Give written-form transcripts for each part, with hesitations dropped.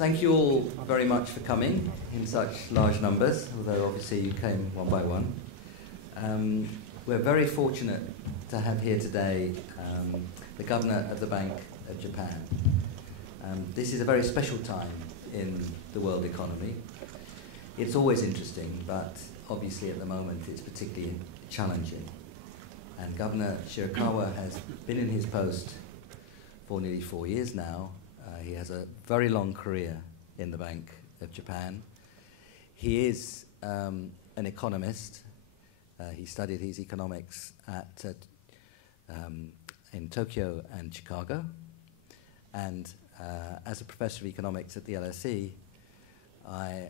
Thank you all very much for coming in such large numbers, although obviously you came one by one. We're very fortunate to have here today the Governor of the Bank of Japan. This is a very special time in the world economy. It's always interesting, but obviously at the moment it's particularly challenging. And Governor Shirakawa has been in his post for nearly 4 years now. He has a very long career in the Bank of Japan. He is an economist. He studied his economics in Tokyo and Chicago. And as a professor of economics at the LSE, I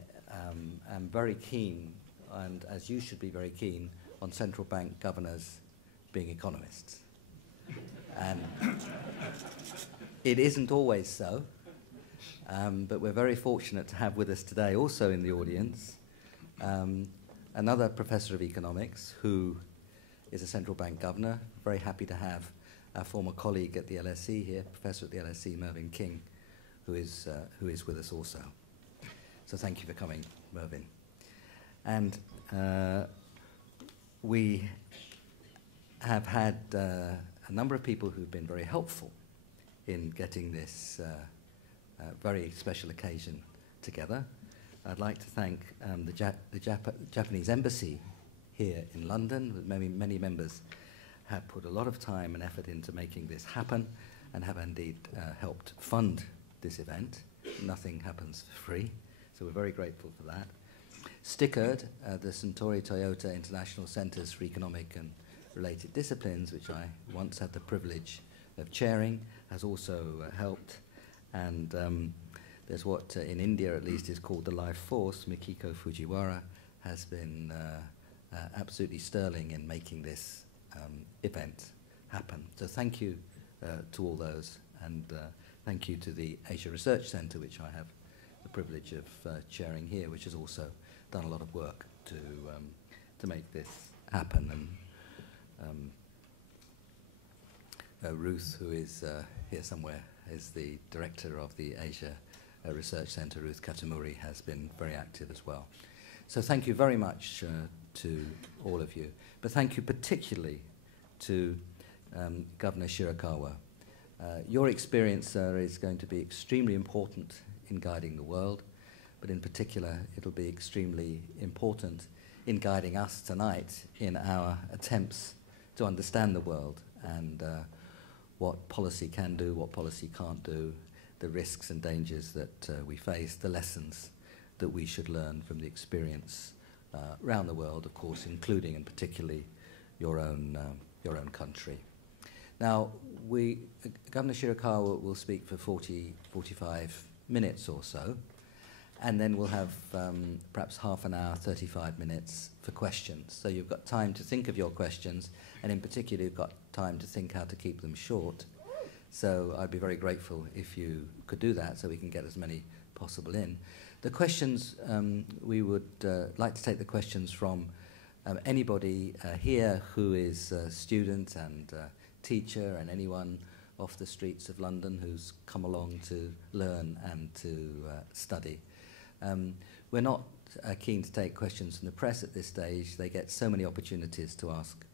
am very keen, and as you should be very keen, on central bank governors being economists. And it isn't always so, but we're very fortunate to have with us today, also in the audience, another professor of economics who is a central bank governor. Very happy to have our former colleague at the LSE here, professor at the LSE, Mervyn King, who is with us also. So thank you for coming, Mervyn. And we have had a number of people who've been very helpful in getting this very special occasion together. I'd like to thank the Japanese embassy here in London. Many members have put a lot of time and effort into making this happen and have indeed helped fund this event. Nothing happens for free, so we're very grateful for that. STICKERD, the Suntory Toyota International Centres for Economic and Related Disciplines, which I once had the privilege of chairing, has also helped. And there's what in India at least is called the Life Force. Mikiko Fujiwara has been absolutely sterling in making this event happen. So thank you to all those, and thank you to the Asia Research Centre, which I have the privilege of chairing here, which has also done a lot of work to make this happen. And Ruth, who is here somewhere, is the director of the Asia Research Centre. Ruth Katamuri has been very active as well. So thank you very much to all of you. But thank you particularly to Governor Shirakawa. Your experience, sir, is going to be extremely important in guiding the world, but in particular, it'll be extremely important in guiding us tonight in our attempts to understand the world and what policy can do, what policy can't do, the risks and dangers that we face, the lessons that we should learn from the experience around the world, of course, including and particularly your own country. Now, Governor Shirakawa will speak for 45 minutes or so, and then we'll have perhaps half an hour, 35 minutes for questions. So you've got time to think of your questions, and in particular you've got time to think how to keep them short. So I'd be very grateful if you could do that so we can get as many possible in. The questions, we would like to take the questions from anybody here who is a student and teacher, and anyone off the streets of London who's come along to learn and to study. We're not keen to take questions from the press at this stage. They get so many opportunities to ask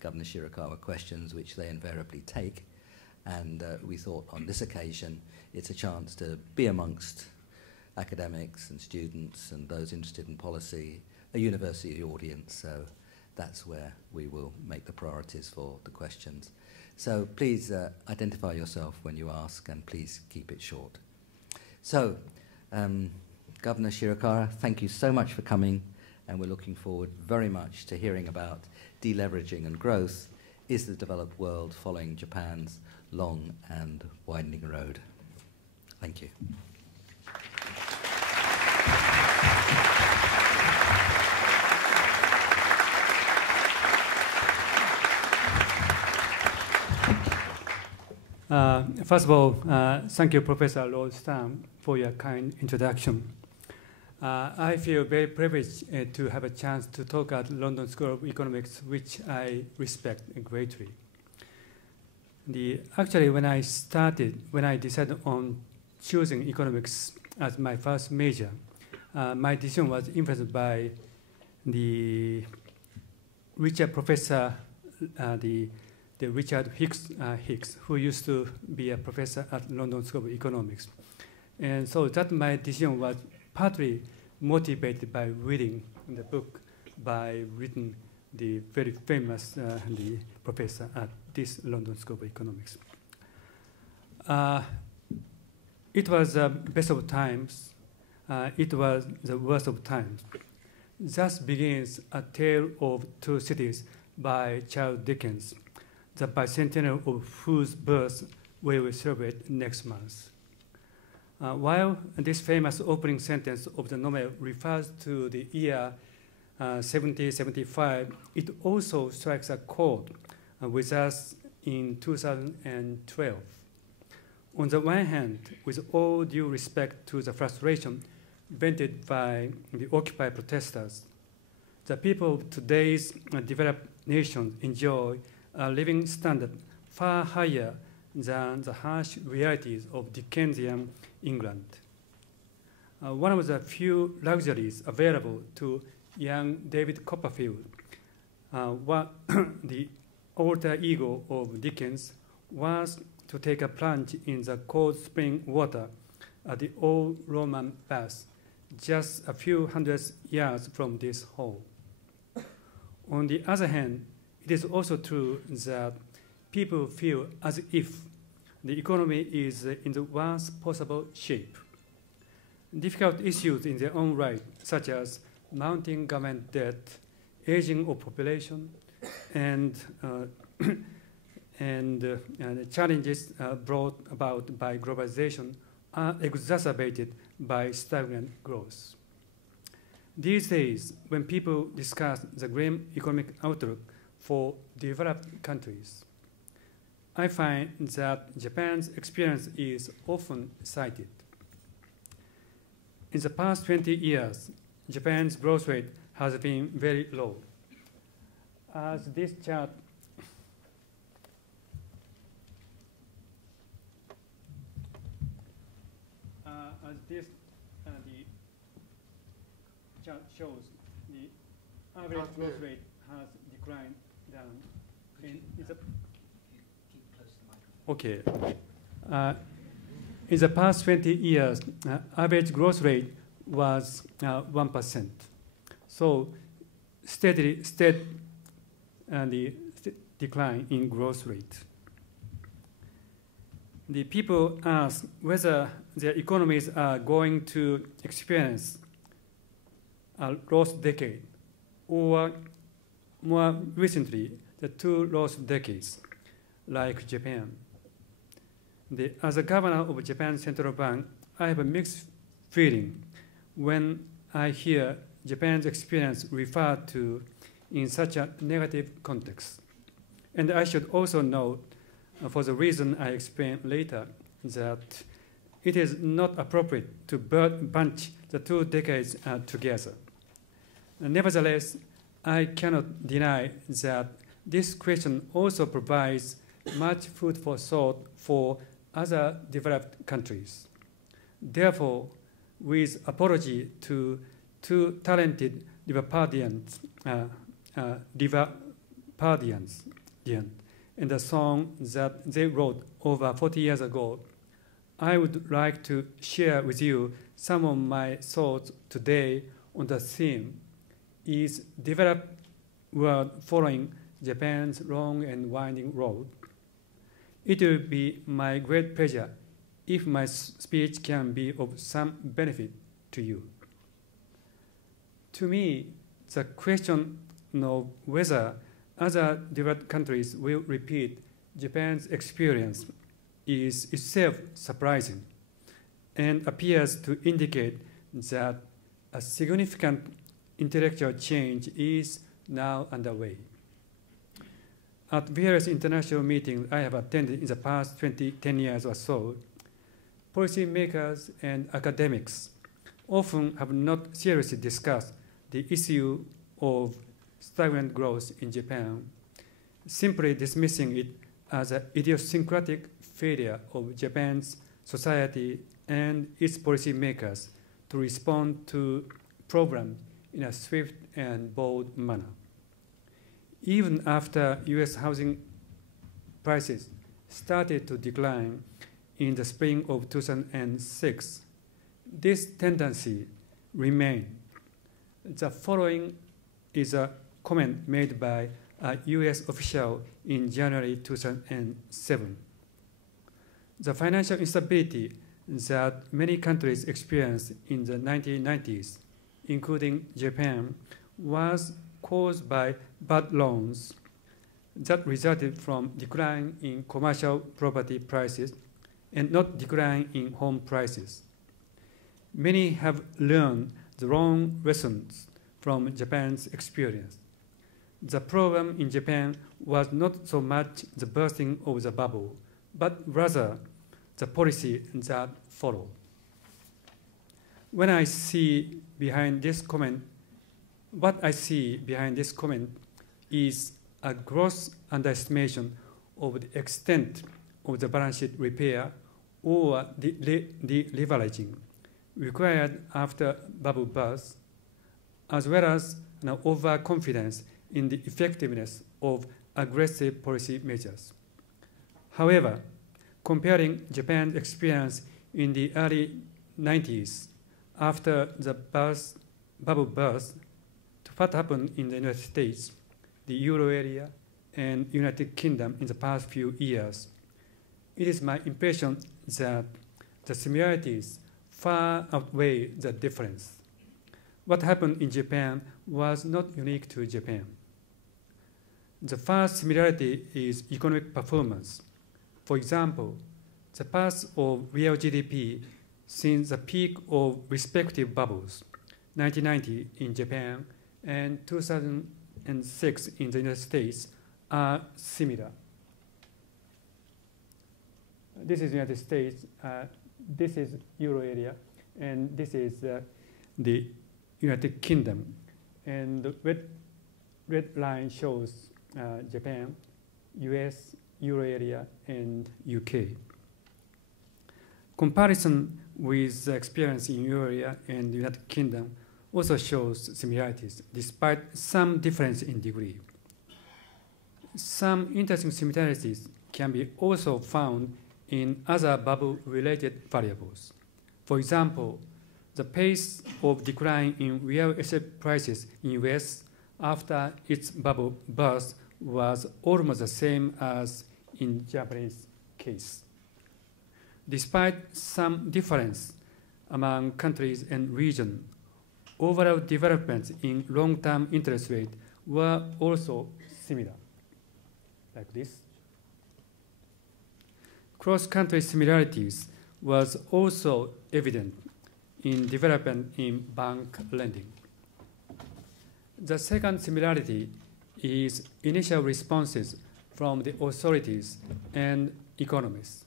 Governor Shirakawa questions, which they invariably take. And we thought on this occasion it's a chance to be amongst academics and students and those interested in policy, a university audience. So that's where we will make the priorities for the questions. So please identify yourself when you ask, and please keep it short. So, Governor Shirakawa, thank you so much for coming, and we're looking forward very much to hearing about deleveraging and growth. Is the developed world following Japan's long and widening road? Thank you. First of all, thank you, Professor Lord Stam, for your kind introduction. I feel very privileged to have a chance to talk at London School of Economics, which I respect greatly. Actually, when I decided on choosing economics as my first major. My decision was influenced by the Richard Professor, the Richard Hicks, who used to be a professor at London School of Economics. And so that my decision was partly motivated by reading the book by written the very famous the professor at this London School of Economics. It was the best of times. It was the worst of times. Thus begins A Tale of Two Cities by Charles Dickens, the bicentennial of whose birth we will celebrate next month. While this famous opening sentence of the novel refers to the year 1775, it also strikes a chord with us in 2012. On the one hand, with all due respect to the frustration vented by the Occupy protesters, the people of today's developed nations enjoy a living standard far higher than the harsh realities of Dickensian England. One of the few luxuries available to young David Copperfield, the alter ego of Dickens, was to take a plunge in the cold spring water at the old Roman baths, just a few hundred yards from this hall. On the other hand, it is also true that people feel as if the economy is in the worst possible shape. Difficult issues in their own right, such as mounting government debt, aging of population, and the challenges brought about by globalization, are exacerbated by stagnant growth. These days, when people discuss the grim economic outlook for developed countries, I find that Japan's experience is often cited. In the past 20 years, Japan's growth rate has been very low. As this chart the chart shows, the average growth rate has declined down. Okay. In the past 20 years, average growth rate was 1%. So steady decline in growth rate. The people ask whether their economies are going to experience a lost decade, or more recently, the two lost decades, like Japan. As a governor of Japan's central bank, I have a mixed feeling when I hear Japan's experience referred to in such a negative context. And I should also note, for the reason I explain later, that it is not appropriate to bunch the two decades together. Nevertheless, I cannot deny that this question also provides much food for thought for other developed countries. Therefore, with apology to two talented Liverpudlians, and the song that they wrote over 40 years ago, I would like to share with you some of my thoughts today on the theme, is developed world following Japan's long and winding road? It will be my great pleasure if my speech can be of some benefit to you. To me, the question of whether other developed countries will repeat Japan's experience is itself surprising and appears to indicate that a significant intellectual change is now underway. At various international meetings I have attended in the past 10 years or so, policymakers and academics often have not seriously discussed the issue of stagnant growth in Japan, simply dismissing it as an idiosyncratic failure of Japan's society and its policymakers to respond to problems in a swift and bold manner. Even after US housing prices started to decline in the spring of 2006, this tendency remained. The following is a comment made by a US official in January 2007. The financial instability that many countries experienced in the 1990s, including Japan, was caused by bad loans that resulted from decline in commercial property prices and not decline in home prices. Many have learned the wrong lessons from Japan's experience. The problem in Japan was not so much the bursting of the bubble, but rather the policy that followed. What I see behind this comment is a gross underestimation of the extent of the balance sheet repair or deleveraging required after bubble burst, as well as an overconfidence in the effectiveness of aggressive policy measures. However, comparing Japan's experience in the early 90s after the bubble burst to what happened in the United States, the Euro area, and United Kingdom in the past few years, it is my impression that the similarities far outweigh the difference. What happened in Japan was not unique to Japan. The first similarity is economic performance. For example, the path of real GDP since the peak of respective bubbles, 1990 in Japan and 2006 in the United States, are similar. This is the United States, this is Euro area, and this is the United Kingdom. And the red line shows Japan, US, Euro area, and UK. Comparison with the experience in Euro area and the United Kingdom also shows similarities, despite some difference in degree. Some interesting similarities can be also found in other bubble-related variables. For example, the pace of decline in real estate prices in US after its bubble burst was almost the same as in Japanese case. Despite some difference among countries and regions, overall developments in long-term interest rate were also similar, like this. Cross-country similarities was also evident in development in bank lending. The second similarity is initial responses from the authorities and economists.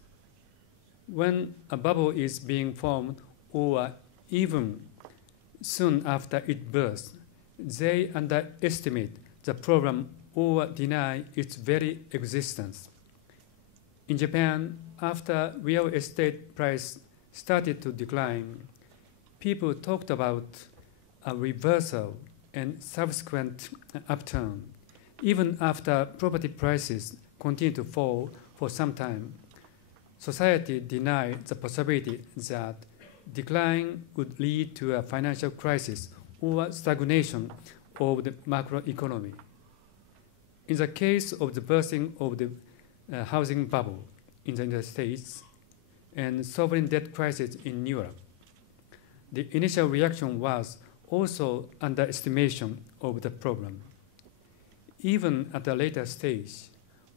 When a bubble is being formed or even soon after it bursts, they underestimate the problem or deny its very existence. In Japan, after real estate price started to decline, people talked about a reversal and subsequent upturn. Even after property prices continued to fall for some time, society denied the possibility that decline would lead to a financial crisis or stagnation of the macroeconomy. In the case of the bursting of the housing bubble in the United States and sovereign debt crisis in Europe, the initial reaction was also underestimation of the problem. Even at a later stage,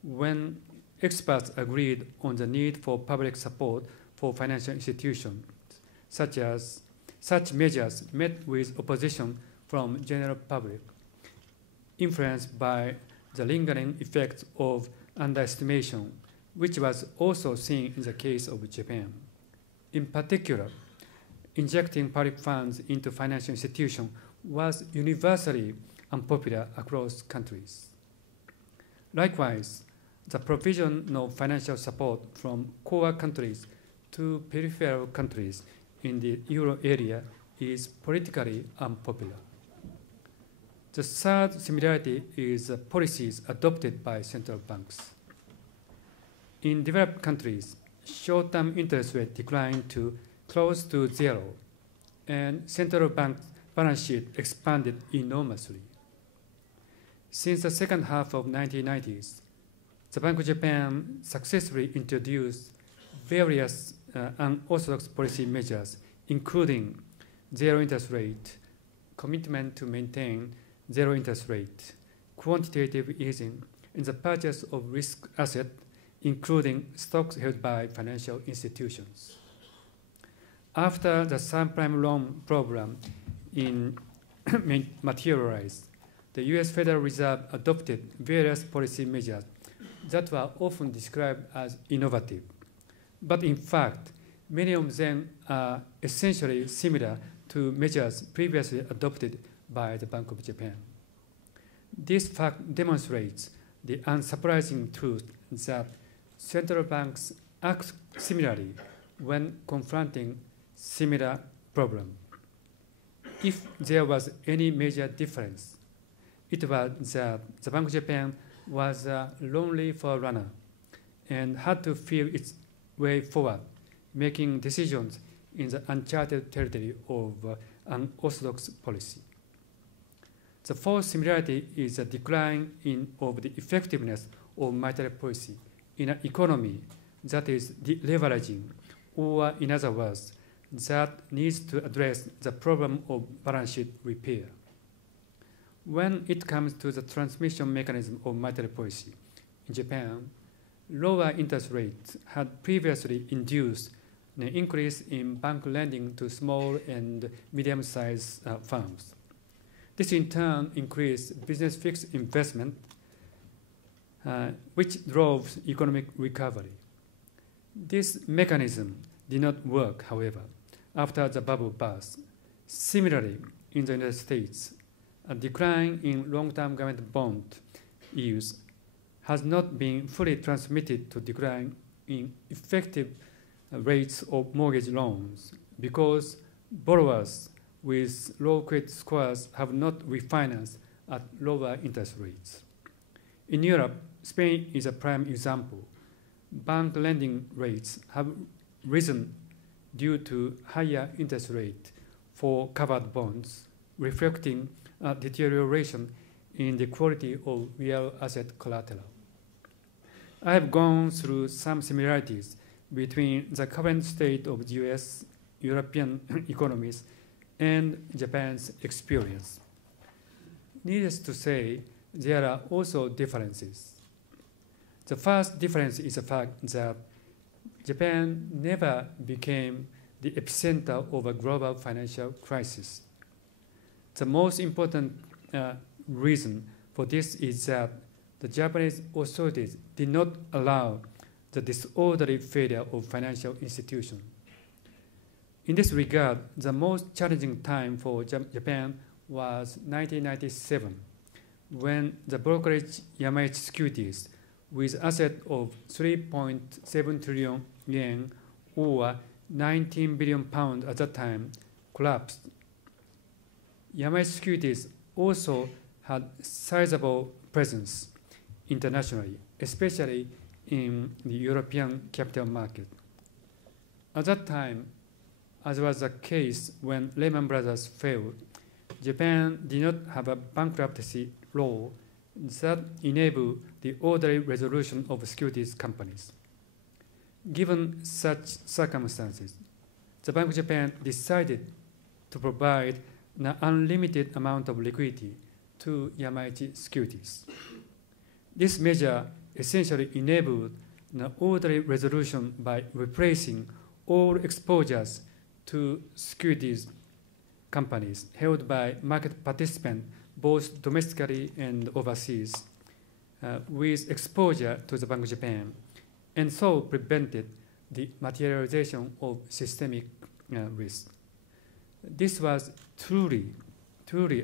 when experts agreed on the need for public support for financial institutions, such measures met with opposition from general public, influenced by the lingering effects of underestimation, which was also seen in the case of Japan. In particular, injecting public funds into financial institutions was universally unpopular across countries. Likewise, the provision of financial support from core countries to peripheral countries in the euro area is politically unpopular. The third similarity is policies adopted by central banks. In developed countries, short-term interest rate declined to close to zero, and central bank balance sheet expanded enormously. Since the second half of 1990s, the Bank of Japan successfully introduced various unorthodox policy measures, including zero interest rate, commitment to maintain zero interest rate, quantitative easing, and the purchase of risk assets, including stocks held by financial institutions. After the subprime loan program materialized, the US Federal Reserve adopted various policy measures that were often described as innovative. But in fact, many of them are essentially similar to measures previously adopted by the Bank of Japan. This fact demonstrates the unsurprising truth that central banks act similarly when confronting similar problems. If there was any major difference, it was that the Bank of Japan was a lonely forerunner and had to feel its way forward, making decisions in the uncharted territory of unorthodox policy. The fourth similarity is the decline of the effectiveness of monetary policy in an economy that is deleveraging, or in other words, that needs to address the problem of balance sheet repair. When it comes to the transmission mechanism of monetary policy, in Japan, lower interest rates had previously induced an increase in bank lending to small and medium-sized firms. This in turn increased business fixed investment, which drove economic recovery. This mechanism did not work, however, after the bubble burst. Similarly, in the United States, a decline in long-term government bond yields has not been fully transmitted to decline in effective rates of mortgage loans because borrowers with low credit scores have not refinanced at lower interest rates. In Europe, Spain is a prime example. Bank lending rates have risen due to higher interest rate for covered bonds, reflecting a deterioration in the quality of real asset collateral. I have gone through some similarities between the current state of the US, European economies, and Japan's experience. Needless to say, there are also differences. The first difference is the fact that Japan never became the epicenter of a global financial crisis. The most important reason for this is that the Japanese authorities did not allow the disorderly failure of financial institutions. In this regard, the most challenging time for Japan was 1997, when the brokerage Yamaichi Securities, with assets of 3.7 trillion yen or 19 billion pounds at that time, collapsed. Yamaichi Securities also had sizable presence internationally, especially in the European capital market. At that time, as was the case when Lehman Brothers failed, Japan did not have a bankruptcy law that enabled the orderly resolution of securities companies. Given such circumstances, the Bank of Japan decided to provide an unlimited amount of liquidity to Yamaichi Securities. This measure essentially enabled an orderly resolution by replacing all exposures to securities companies held by market participants both domestically and overseas with exposure to the Bank of Japan, and so prevented the materialization of systemic risk. This was truly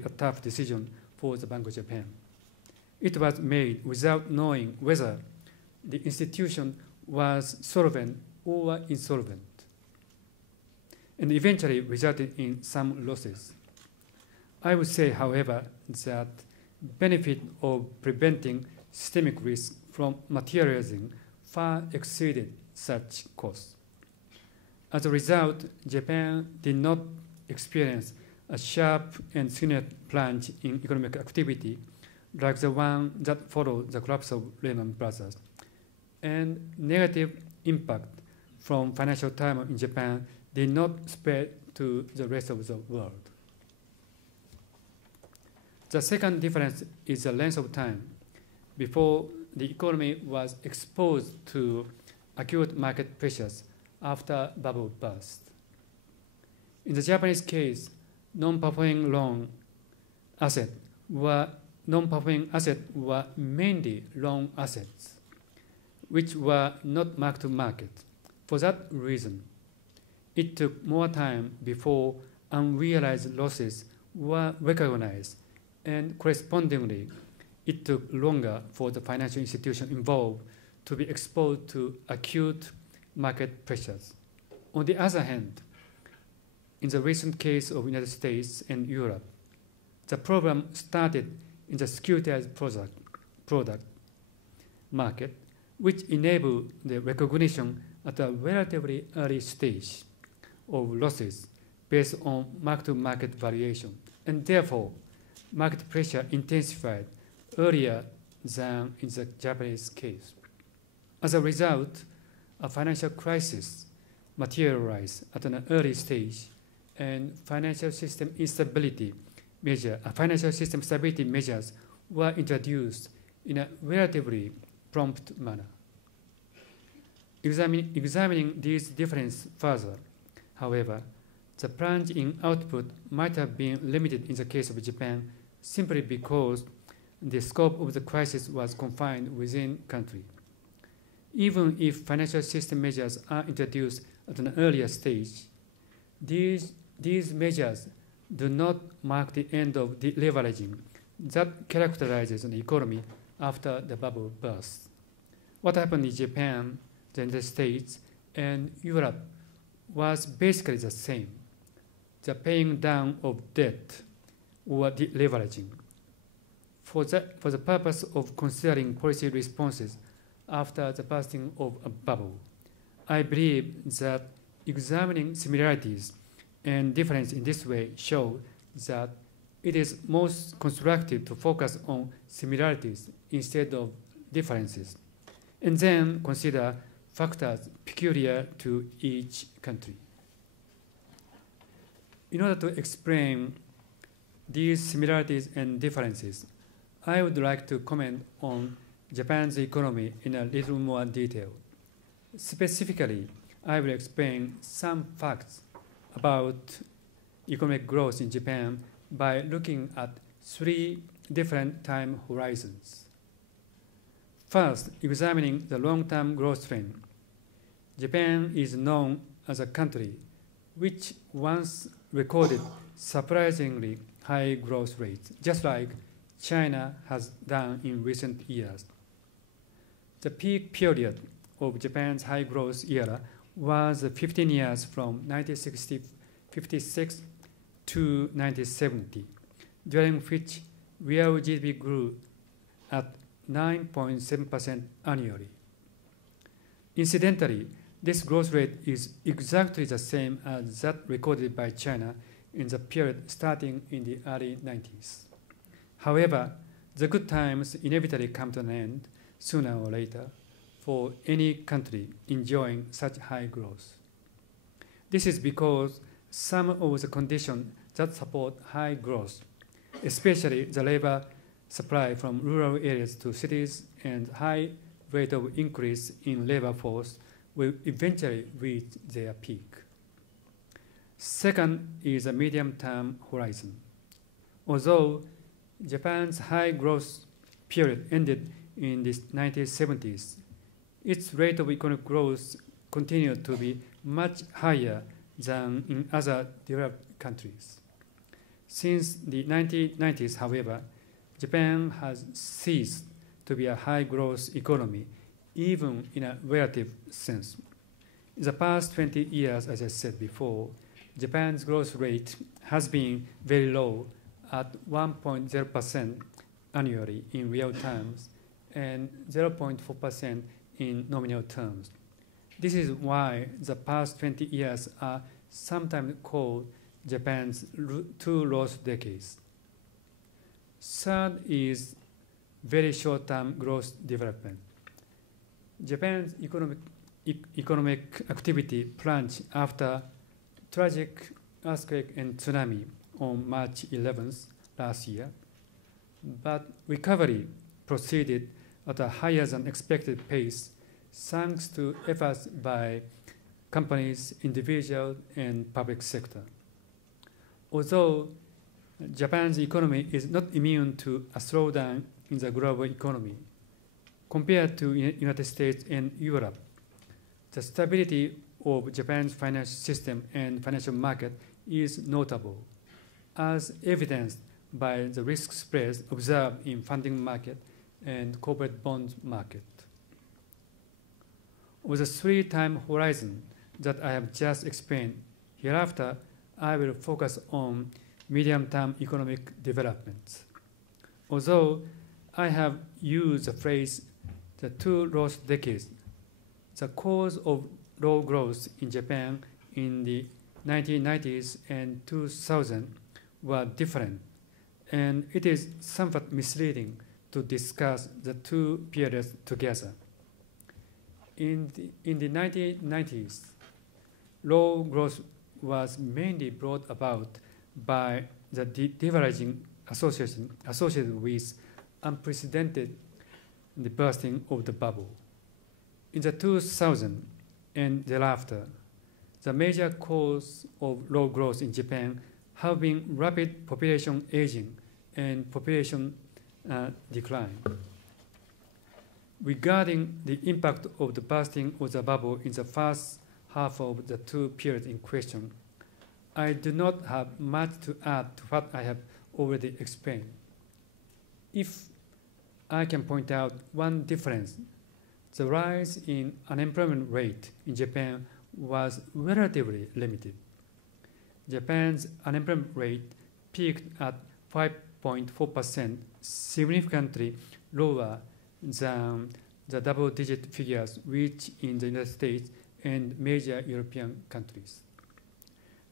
a tough decision for the Bank of Japan. It was made without knowing whether the institution was solvent or insolvent. and eventually resulted in some losses. I would say, however, that benefit of preventing systemic risk from materializing far exceeded such costs. As a result, Japan did not experience a sharp and significant plunge in economic activity like the one that followed the collapse of Lehman Brothers, and negative impact from financial turmoil in Japan did not spread to the rest of the world. The second difference is the length of time before the economy was exposed to acute market pressures after bubble burst. In the Japanese case, non-performing assets were mainly loan assets, which were not marked to market. For that reason, it took more time before unrealized losses were recognized, and correspondingly, it took longer for the financial institution involved to be exposed to acute market pressures. On the other hand, in the recent case of the United States and Europe, the problem started in the securitized product market, which enabled the recognition at a relatively early stage of losses based on mark-to-market valuation, and therefore market pressure intensified earlier than in the Japanese case. As a result, a financial crisis materialized at an early stage, and financial system stability measures were introduced in a relatively prompt manner. Examining these differences further, however, the plunge in output might have been limited in the case of Japan simply because the scope of the crisis was confined within the country. Even if financial system measures are introduced at an earlier stage, these measures do not mark the end of deleveraging that characterizes an economy after the bubble burst. What happened in Japan, the United States, and Europe was basically the same: the paying down of debt or deleveraging. For the purpose of considering policy responses after the bursting of a bubble, I believe that examining similarities and differences in this way show that it is most constructive to focus on similarities instead of differences, and then consider factors peculiar to each country. In order to explain these similarities and differences, I would like to comment on Japan's economy in a little more detail. Specifically, I will explain some facts about economic growth in Japan by looking at 3 different time horizons. First, examining the long-term growth trend. Japan is known as a country which once recorded surprisingly high growth rates, just like China has done in recent years. The peak period of Japan's high growth era was 15 years from 1956 to 1970, during which real GDP grew at 9.7% annually. Incidentally, this growth rate is exactly the same as that recorded by China in the period starting in the early 90s. However, the good times inevitably come to an end sooner or later for any country enjoying such high growth. This is because some of the conditions that support high growth, especially the labor supply from rural areas to cities and high rate of increase in labor force, will eventually reach their peak. Second is a medium-term horizon. Although Japan's high growth period ended in the 1970s, its rate of economic growth continued to be much higher than in other developed countries. Since the 1990s, however, Japan has ceased to be a high-growth economy, even in a relative sense. In the past 20 years, as I said before, Japan's growth rate has been very low at 1.0% annually in real terms and 0.4% in nominal terms. This is why the past 20 years are sometimes called Japan's two lost decades. Third is very short-term growth development. Japan's economic activity plunged after tragic earthquake and tsunami on March 11th last year, but recovery proceeded at a higher than expected pace thanks to efforts by companies, individuals, and public sector. Although Japan's economy is not immune to a slowdown in the global economy, compared to United States and Europe, the stability of Japan's financial system and financial market is notable, as evidenced by the risk spreads observed in funding market and corporate bond market. With a three-time horizon that I have just explained, hereafter I will focus on medium-term economic developments. Although I have used the phrase the two lost decades, the cause of low growth in Japan in the 1990s and 2000 were different, and it is somewhat misleading to discuss the two periods together. In the 1990s, low growth was mainly brought about by the deleveraging associated with unprecedented the bursting of the bubble. In the 2000 and thereafter, the major cause of low growth in Japan have been rapid population aging and population decline. Regarding the impact of the bursting of the bubble in the first half of the two periods in question, I do not have much to add to what I have already explained. If I can point out one difference, the rise in unemployment rate in Japan was relatively limited. Japan's unemployment rate peaked at 5.4%, significantly lower than the double-digit figures reached in the United States and major European countries.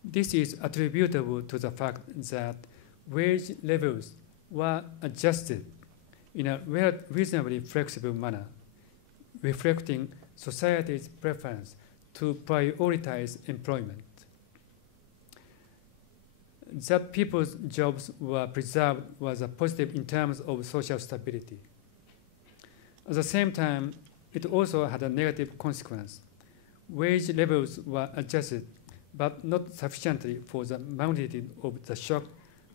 This is attributable to the fact that wage levels were adjusted in a reasonably flexible manner, reflecting society's preference to prioritize employment. That people's jobs were preserved was a positive in terms of social stability. At the same time, it also had a negative consequence. Wage levels were adjusted, but not sufficiently for the magnitude of the shock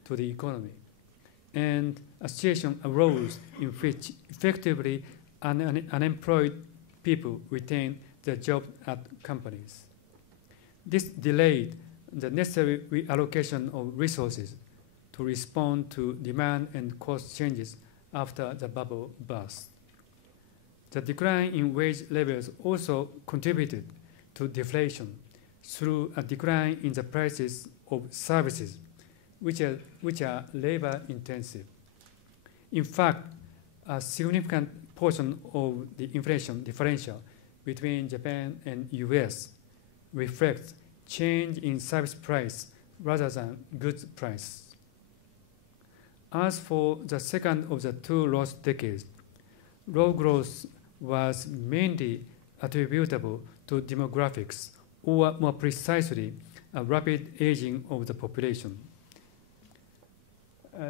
to the economy. And a situation arose in which effectively unemployed people retained their jobs at companies. This delayed the necessary reallocation of resources to respond to demand and cost changes after the bubble burst. The decline in wage levels also contributed to deflation through a decline in the prices of services, which are labor-intensive. In fact, a significant portion of the inflation differential between Japan and US reflects change in service price rather than goods price. As for the second of the two lost decades, low growth was mainly attributable to demographics, or more precisely, a rapid aging of the population.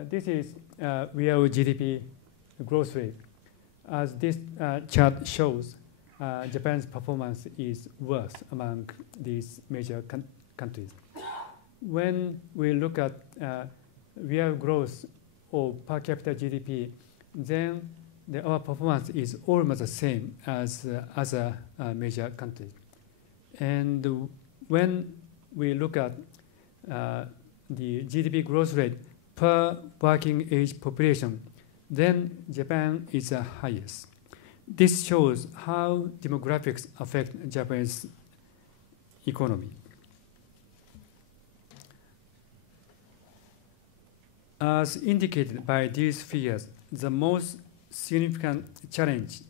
This is real GDP growth rate. As this chart shows, Japan's performance is worse among these major countries. When we look at real growth of per capita GDP, then our performance is almost the same as other major countries. And when we look at the GDP growth rate per working age population, then Japan is the highest. This shows how demographics affect Japan's economy. As indicated by these figures, the most significant challenge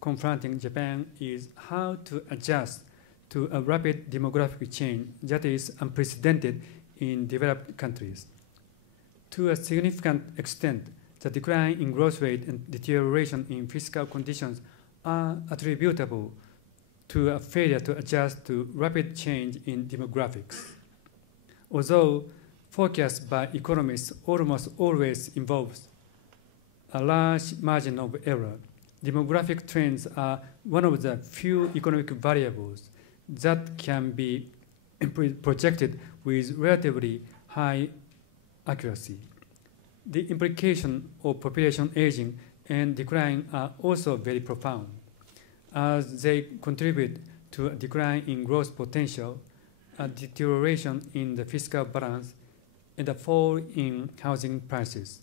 confronting Japan is how to adjust to a rapid demographic change that is unprecedented in developed countries. To a significant extent, the decline in growth rate and deterioration in fiscal conditions are attributable to a failure to adjust to rapid change in demographics. Although forecasts by economists almost always involves a large margin of error, demographic trends are one of the few economic variables that can be projected with relatively high accuracy. The implications of population aging and decline are also very profound, as they contribute to a decline in growth potential, a deterioration in the fiscal balance, and a fall in housing prices.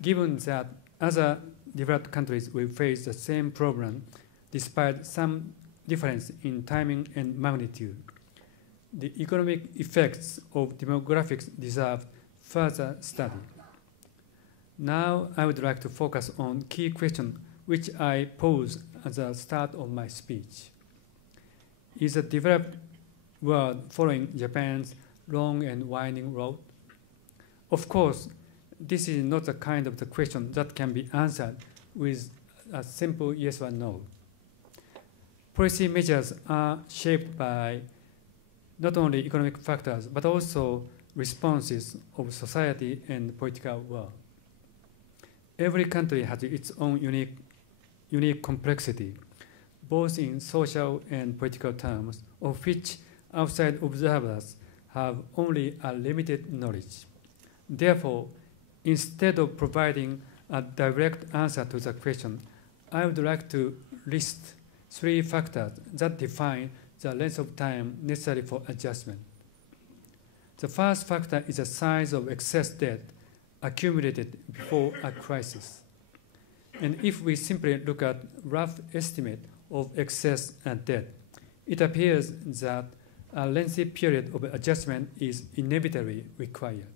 Given that other developed countries will face the same problem despite some difference in timing and magnitude, the economic effects of demographics deserve further study. Now I would like to focus on key questions which I pose at the start of my speech. Is the developed world following Japan's long and winding road? Of course, this is not the kind of the question that can be answered with a simple yes or no. Policy measures are shaped by not only economic factors, but also responses of society and political world. Every country has its own unique complexity, both in social and political terms, of which outside observers have only a limited knowledge. Therefore, instead of providing a direct answer to the question, I would like to list 3 factors that define the length of time necessary for adjustment. The first factor is the size of excess debt accumulated before a crisis. And if we simply look at rough estimate of excess debt, it appears that a lengthy period of adjustment is inevitably required.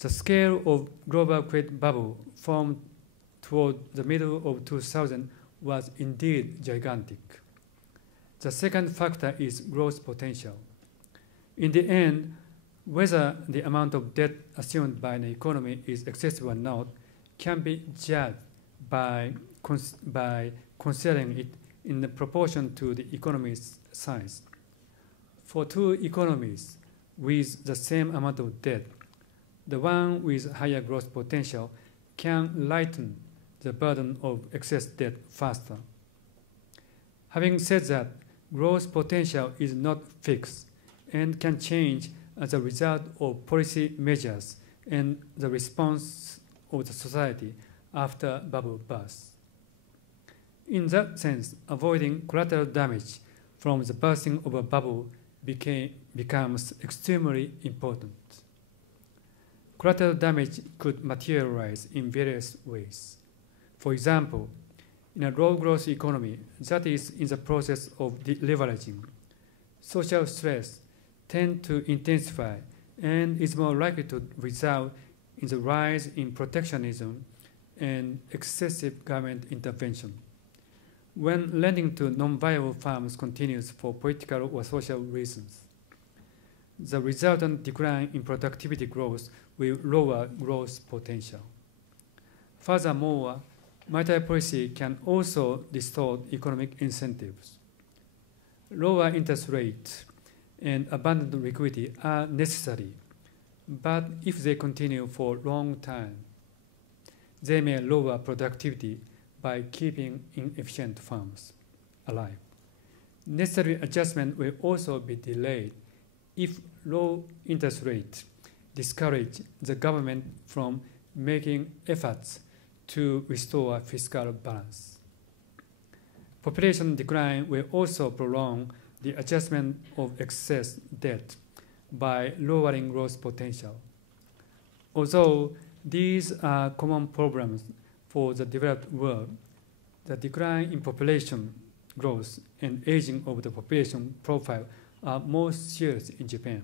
The scale of global credit bubble formed toward the middle of 2000 was indeed gigantic. The second factor is growth potential. In the end, whether the amount of debt assumed by an economy is excessive or not can be judged by considering it in the proportion to the economy's size. For 2 economies with the same amount of debt, the one with higher growth potential can lighten the burden of excess debt faster. Having said that, growth potential is not fixed and can change as a result of policy measures and the response of the society after bubble bursts. In that sense, avoiding collateral damage from the bursting of a bubble becomes extremely important. Collateral damage could materialize in various ways. For example, in a low-growth economy that is in the process of deleveraging, social stress tends to intensify and is more likely to result in the rise in protectionism and excessive government intervention. When lending to non-viable firms continues for political or social reasons, the resultant decline in productivity growth will lower growth potential. Furthermore, monetary policy can also distort economic incentives. Lower interest rates and abundant liquidity are necessary, but if they continue for a long time, they may lower productivity by keeping inefficient firms alive. Necessary adjustment will also be delayed if low interest rates discourage the government from making efforts to restore fiscal balance. Population decline will also prolong the adjustment of excess debt by lowering growth potential. Although these are common problems for the developed world, the decline in population growth and aging of the population profile are most serious in Japan.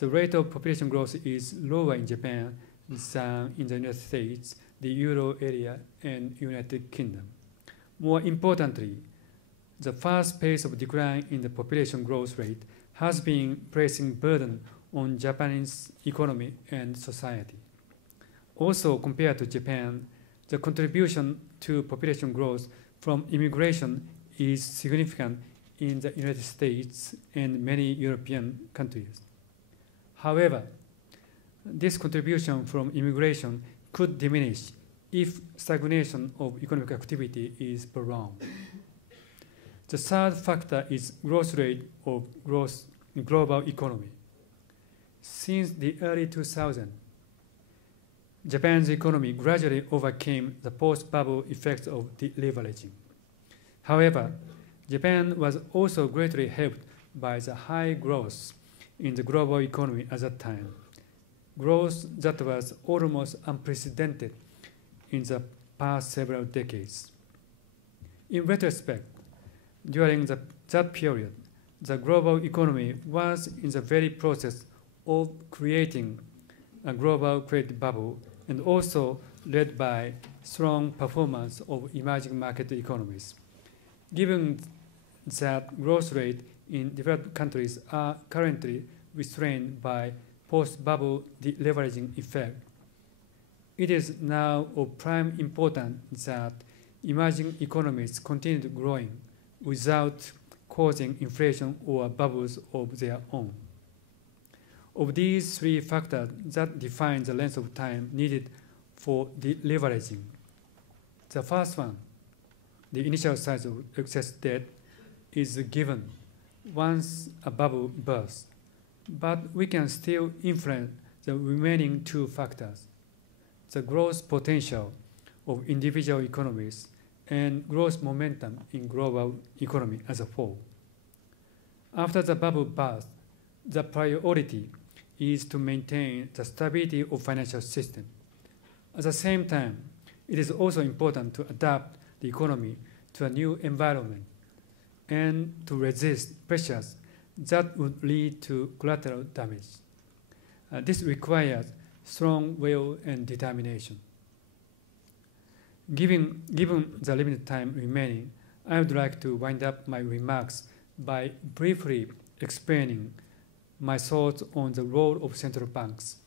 the rate of population growth is lower in Japan than in the United States, the Euro area, and United Kingdom. More importantly, the fast pace of decline in the population growth rate has been placing burden on Japanese economy and society. Also, compared to Japan, the contribution to population growth from immigration is significant in the United States and many European countries. However, this contribution from immigration could diminish if stagnation of economic activity is prolonged. The third factor is growth rate of growth in global economy. Since the early 2000s, Japan's economy gradually overcame the post-bubble effects of deleveraging. However, Japan was also greatly helped by the high growth in the global economy at that time, growth that was almost unprecedented in the past several decades. In retrospect, during that period, the global economy was in the very process of creating a global credit bubble and also led by strong performance of emerging market economies. Given that growth rate in developed countries are currently restrained by post-bubble deleveraging effect, it is now of prime importance that emerging economies continue growing without causing inflation or bubbles of their own. Of these three factors that define the length of time needed for deleveraging, the first one, the initial size of excess debt, is given once a bubble bursts, but we can still influence the remaining two factors, the growth potential of individual economies and growth momentum in global economy as a whole. After the bubble bursts, the priority is to maintain the stability of financial system. At the same time, it is also important to adapt the economy to a new environment and to resist pressures that would lead to collateral damage. This requires strong will and determination. Given the limited time remaining, I would like to wind up my remarks by briefly explaining my thoughts on the role of central banks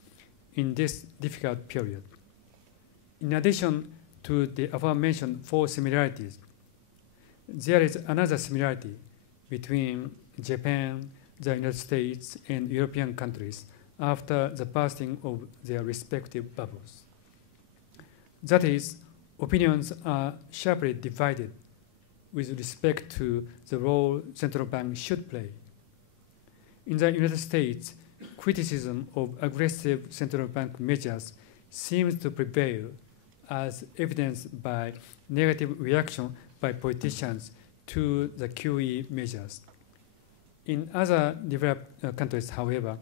in this difficult period. In addition to the aforementioned four similarities, there is another similarity between Japan, the United States, and European countries after the bursting of their respective bubbles. That is, opinions are sharply divided with respect to the role central banks should play. In the United States, criticism of aggressive central bank measures seems to prevail, as evidenced by negative reaction by politicians to the QE measures. In other developed countries, however,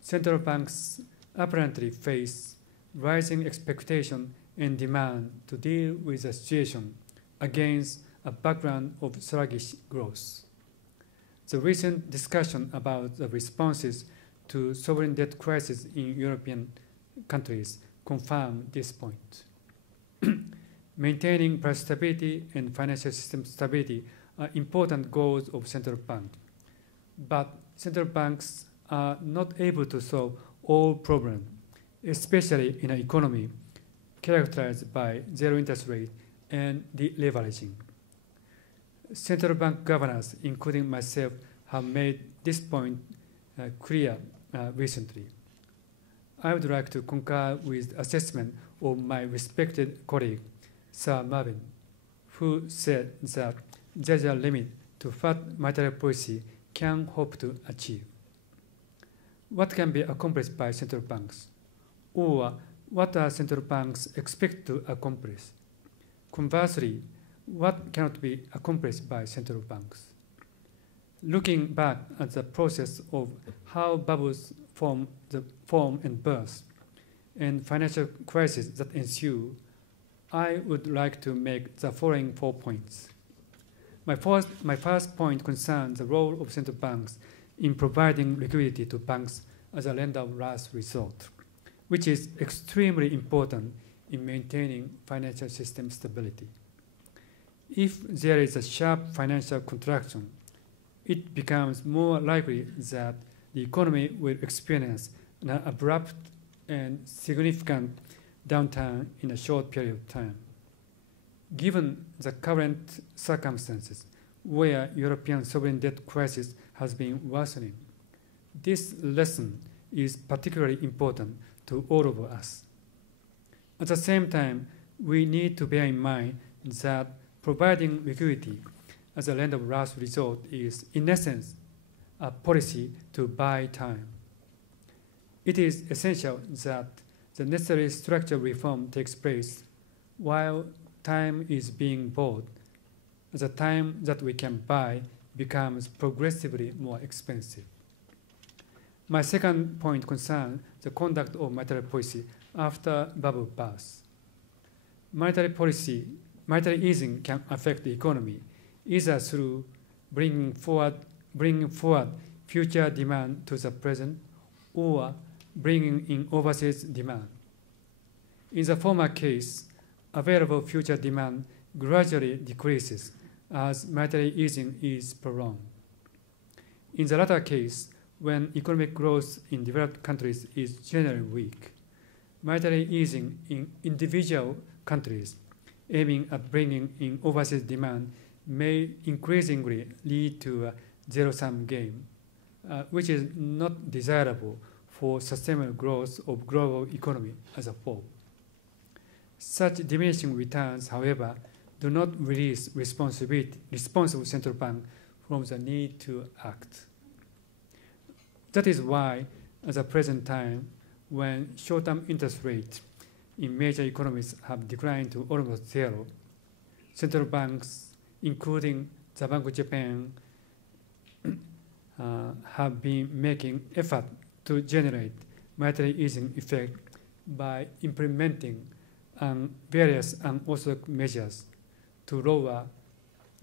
central banks apparently face rising expectation and demand to deal with the situation against a background of sluggish growth. The recent discussion about the responses to sovereign debt crisis in European countries confirm this point. Maintaining price stability and financial system stability are important goals of central bank, but central banks are not able to solve all problems, especially in an economy characterized by zero interest rate and deleveraging. Central bank governors, including myself, have made this point clear recently. I would like to concur with the assessment of my respected colleague, Sir Marvin, who said that there is a limit to what monetary policy can hope to achieve. What can be accomplished by central banks? Or what are central banks expected to accomplish? Conversely, what cannot be accomplished by central banks? Looking back at the process of how bubbles form and burst, and financial crises that ensue, I would like to make the following 4 points. My first point concerns the role of central banks in providing liquidity to banks as a lender of last resort, which is extremely important in maintaining financial system stability. If there is a sharp financial contraction, it becomes more likely that the economy will experience an abrupt and significant downturn in a short period of time. Given the current circumstances, where European sovereign debt crisis has been worsening, this lesson is particularly important to all of us. At the same time, we need to bear in mind that providing liquidity as a lender of last resort is, in essence, a policy to buy time. It is essential that the necessary structural reform takes place while time is being bought. The time that we can buy becomes progressively more expensive. My second point concerns the conduct of monetary policy after bubble burst. Monetary easing can affect the economy either through bringing forward future demand to the present or bringing in overseas demand. In the former case, available future demand gradually decreases as monetary easing is prolonged. In the latter case, when economic growth in developed countries is generally weak, monetary easing in individual countries aiming at bringing in overseas demand may increasingly lead to a zero-sum game, which is not desirable for sustainable growth of global economy as a whole. Such diminishing returns, however, do not release responsible central bank from the need to act. That is why, at the present time, when short-term interest rates in major economies have declined to almost zero, central banks, including the Bank of Japan, have been making effort to generate monetary easing effect by implementing various unorthodox measures to lower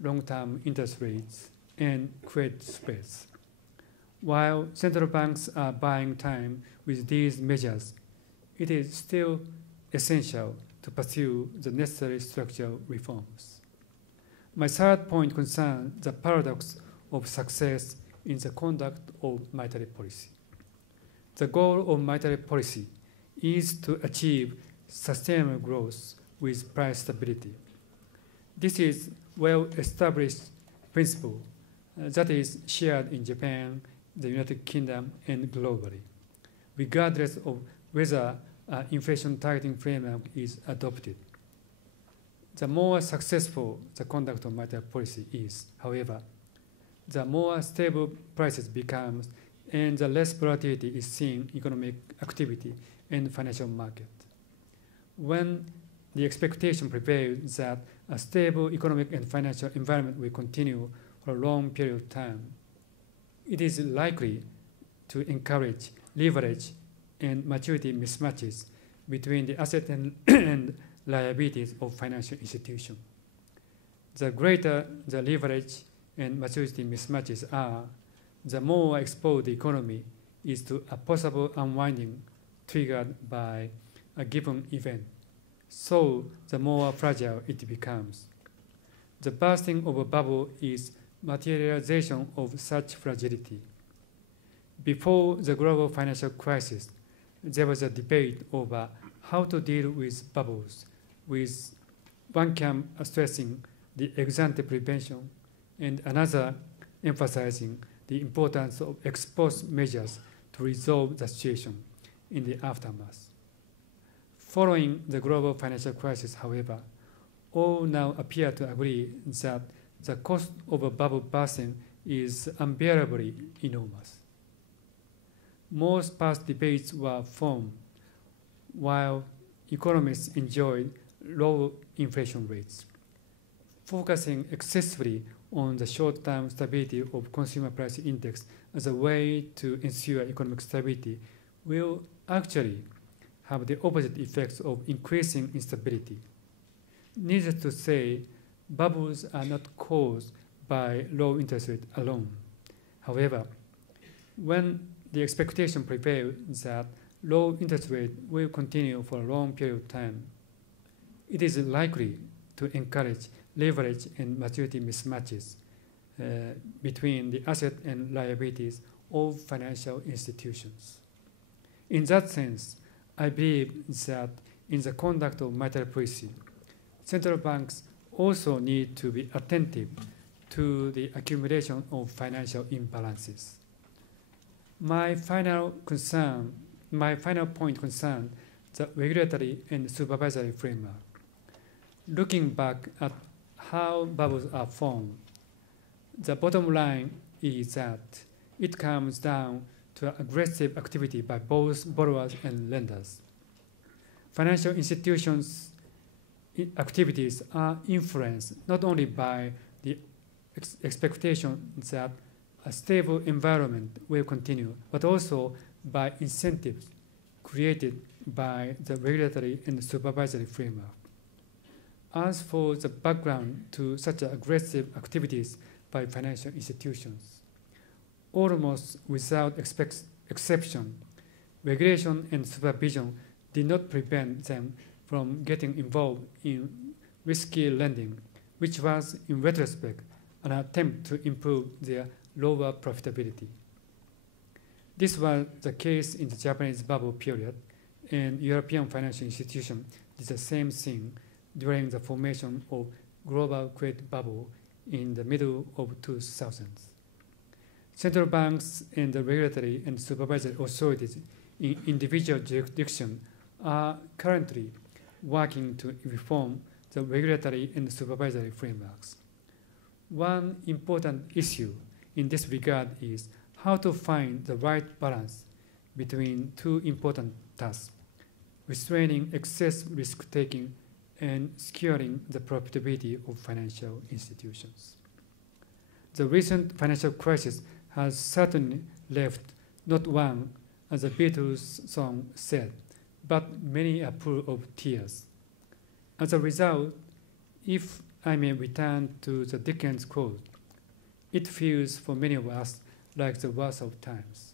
long-term interest rates and credit spreads. While central banks are buying time with these measures, it is still essential to pursue the necessary structural reforms. My third point concerns the paradox of success in the conduct of monetary policy. The goal of monetary policy is to achieve sustainable growth with price stability. This is well-established principle that is shared in Japan, the United Kingdom, and globally, regardless of whether an inflation targeting framework is adopted. The more successful the conduct of monetary policy is, however, the more stable prices become and the less volatility is seen in economic activity and financial market. When the expectation prevails that a stable economic and financial environment will continue for a long period of time, it is likely to encourage leverage and maturity mismatches between the assets and liabilities of financial institutions. The greater the leverage and maturity mismatches are, the more exposed the economy is to a possible unwinding triggered by a given event, so the more fragile it becomes. The bursting of a bubble is materialization of such fragility. Before the global financial crisis, there was a debate over how to deal with bubbles, with one camp stressing the ex-ante prevention and another emphasizing the importance of ex-post measures to resolve the situation in the aftermath. Following the global financial crisis, however, all now appear to agree that the cost of a bubble bursting is unbearably enormous. Most past debates were formed while economists enjoyed low inflation rates. Focusing excessively on the short-term stability of consumer price index as a way to ensure economic stability will actually have the opposite effects of increasing instability. Needless to say, bubbles are not caused by low interest rate alone. However, when the expectation prevails that low interest rate will continue for a long period of time. It is likely to encourage leverage and maturity mismatches between the asset and liabilities of financial institutions. In that sense, I believe that in the conduct of monetary policy, central banks also need to be attentive to the accumulation of financial imbalances. My final point concerns the regulatory and supervisory framework. Looking back at how bubbles are formed, the bottom line is that it comes down to aggressive activity by both borrowers and lenders. Financial institutions' activities are influenced not only by the expectation that a stable environment will continue, but also by incentives created by the regulatory and supervisory framework. As for the background to such aggressive activities by financial institutions, almost without exception, regulation and supervision did not prevent them from getting involved in risky lending, which was, in retrospect, an attempt to improve their lower profitability. This was the case in the Japanese bubble period, and European financial institutions did the same thing during the formation of global credit bubble in the middle of 2000s. Central banks and the regulatory and supervisory authorities in individual jurisdictions are currently working to reform the regulatory and supervisory frameworks. One important issue in this regard is how to find the right balance between two important tasks: restraining excess risk-taking and securing the profitability of financial institutions. The recent financial crisis has certainly left not one, as the Beatles song said, but many a pool of tears. As a result, if I may return to the Dickens quote, it feels for many of us like the worst of times.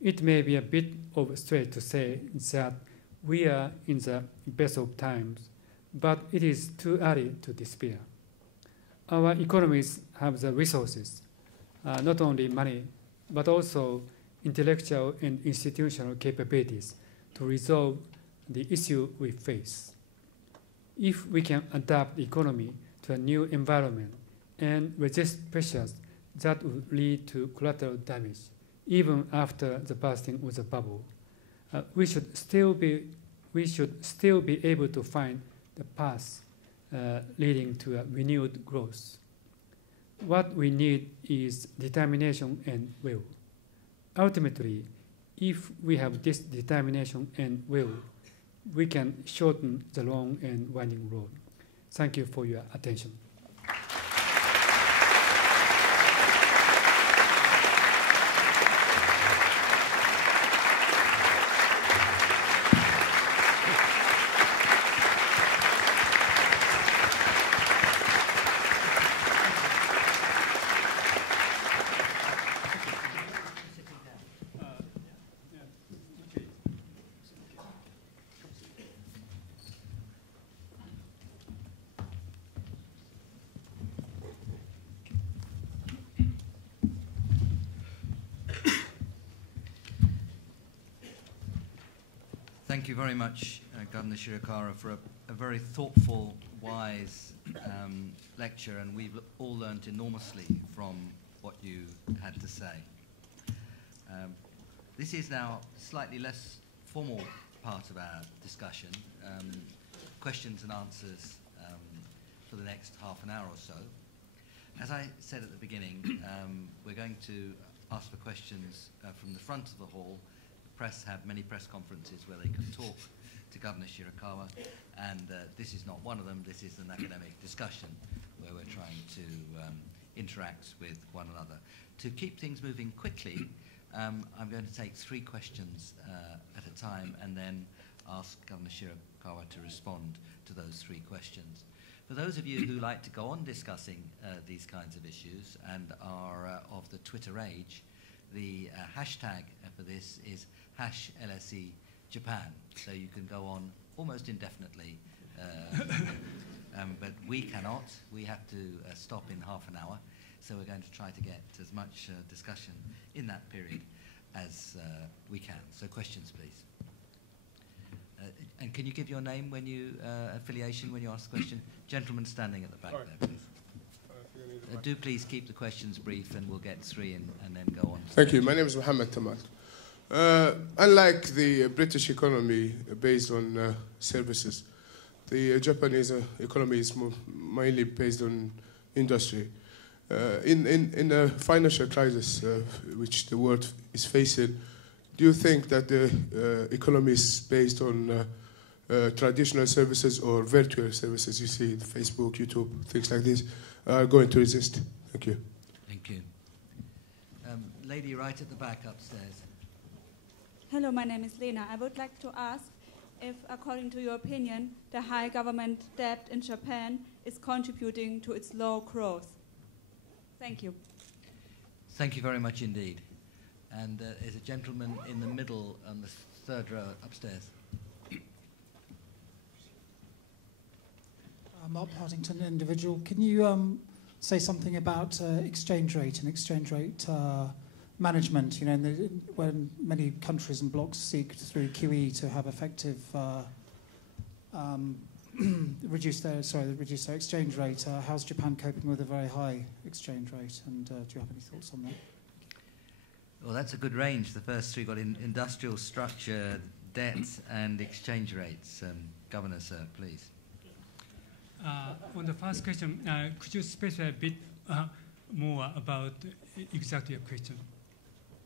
It may be a bit of a stretch to say that we are in the best of times, but it is too early to despair. Our economies have the resources, not only money, but also intellectual and institutional capabilities to resolve the issue we face. If we can adapt the economy to a new environment and resist pressures that would lead to collateral damage, even after the bursting of the bubble, we should still be able to find the path leading to a renewed growth. What we need is determination and will. Ultimately, if we have this determination and will, we can shorten the long and winding road. Thank you for your attention. Thank you very much, Governor Shirakawa, for a very thoughtful, wise lecture, and we've all learned enormously from what you had to say. This is now a slightly less formal part of our discussion, questions and answers for the next half an hour or so. As I said at the beginning, we're going to ask for questions from the front of the hall. Press have many press conferences where they can talk to Governor Shirakawa, and this is not one of them. This is an academic discussion where we're trying to interact with one another. To keep things moving quickly, I'm going to take 3 questions at a time and then ask Governor Shirakawa to respond to those 3 questions. For those of you who like to go on discussing these kinds of issues and are of the Twitter age, the hashtag for this is #LSE Japan. So you can go on almost indefinitely. But we cannot. We have to stop in half an hour. So we're going to try to get as much discussion in that period as we can. So questions, please. And can you give your name when you, affiliation when you ask the question? Gentleman standing at the back there, please. Do please keep the questions brief and we'll get three in and then go on. Thank you. My name is Mohammed Tamat. Unlike the British economy based on services, the Japanese economy is mainly based on industry. In a financial crisis which the world is facing, do you think that the economy is based on traditional services or virtual services? You see, Facebook, YouTube, things like this, are going to resist. Thank you. Thank you. Lady right at the back upstairs. Hello, my name is Lena. I would like to ask if, according to your opinion, the high government debt in Japan is contributing to its low growth. Thank you. Thank you very much indeed. And there's a gentleman in the middle on the third row upstairs. Mark Partington, individual. Can you say something about exchange rate and exchange rate management? You know, when many countries and blocs seek through QE to have effective reduce their exchange rate. How's Japan coping with a very high exchange rate? And do you have any thoughts on that? Well, that's a good range. The first three got industrial structure, debt, and exchange rates. Governor, sir, please. On the first question, could you specify a bit more about exactly your question?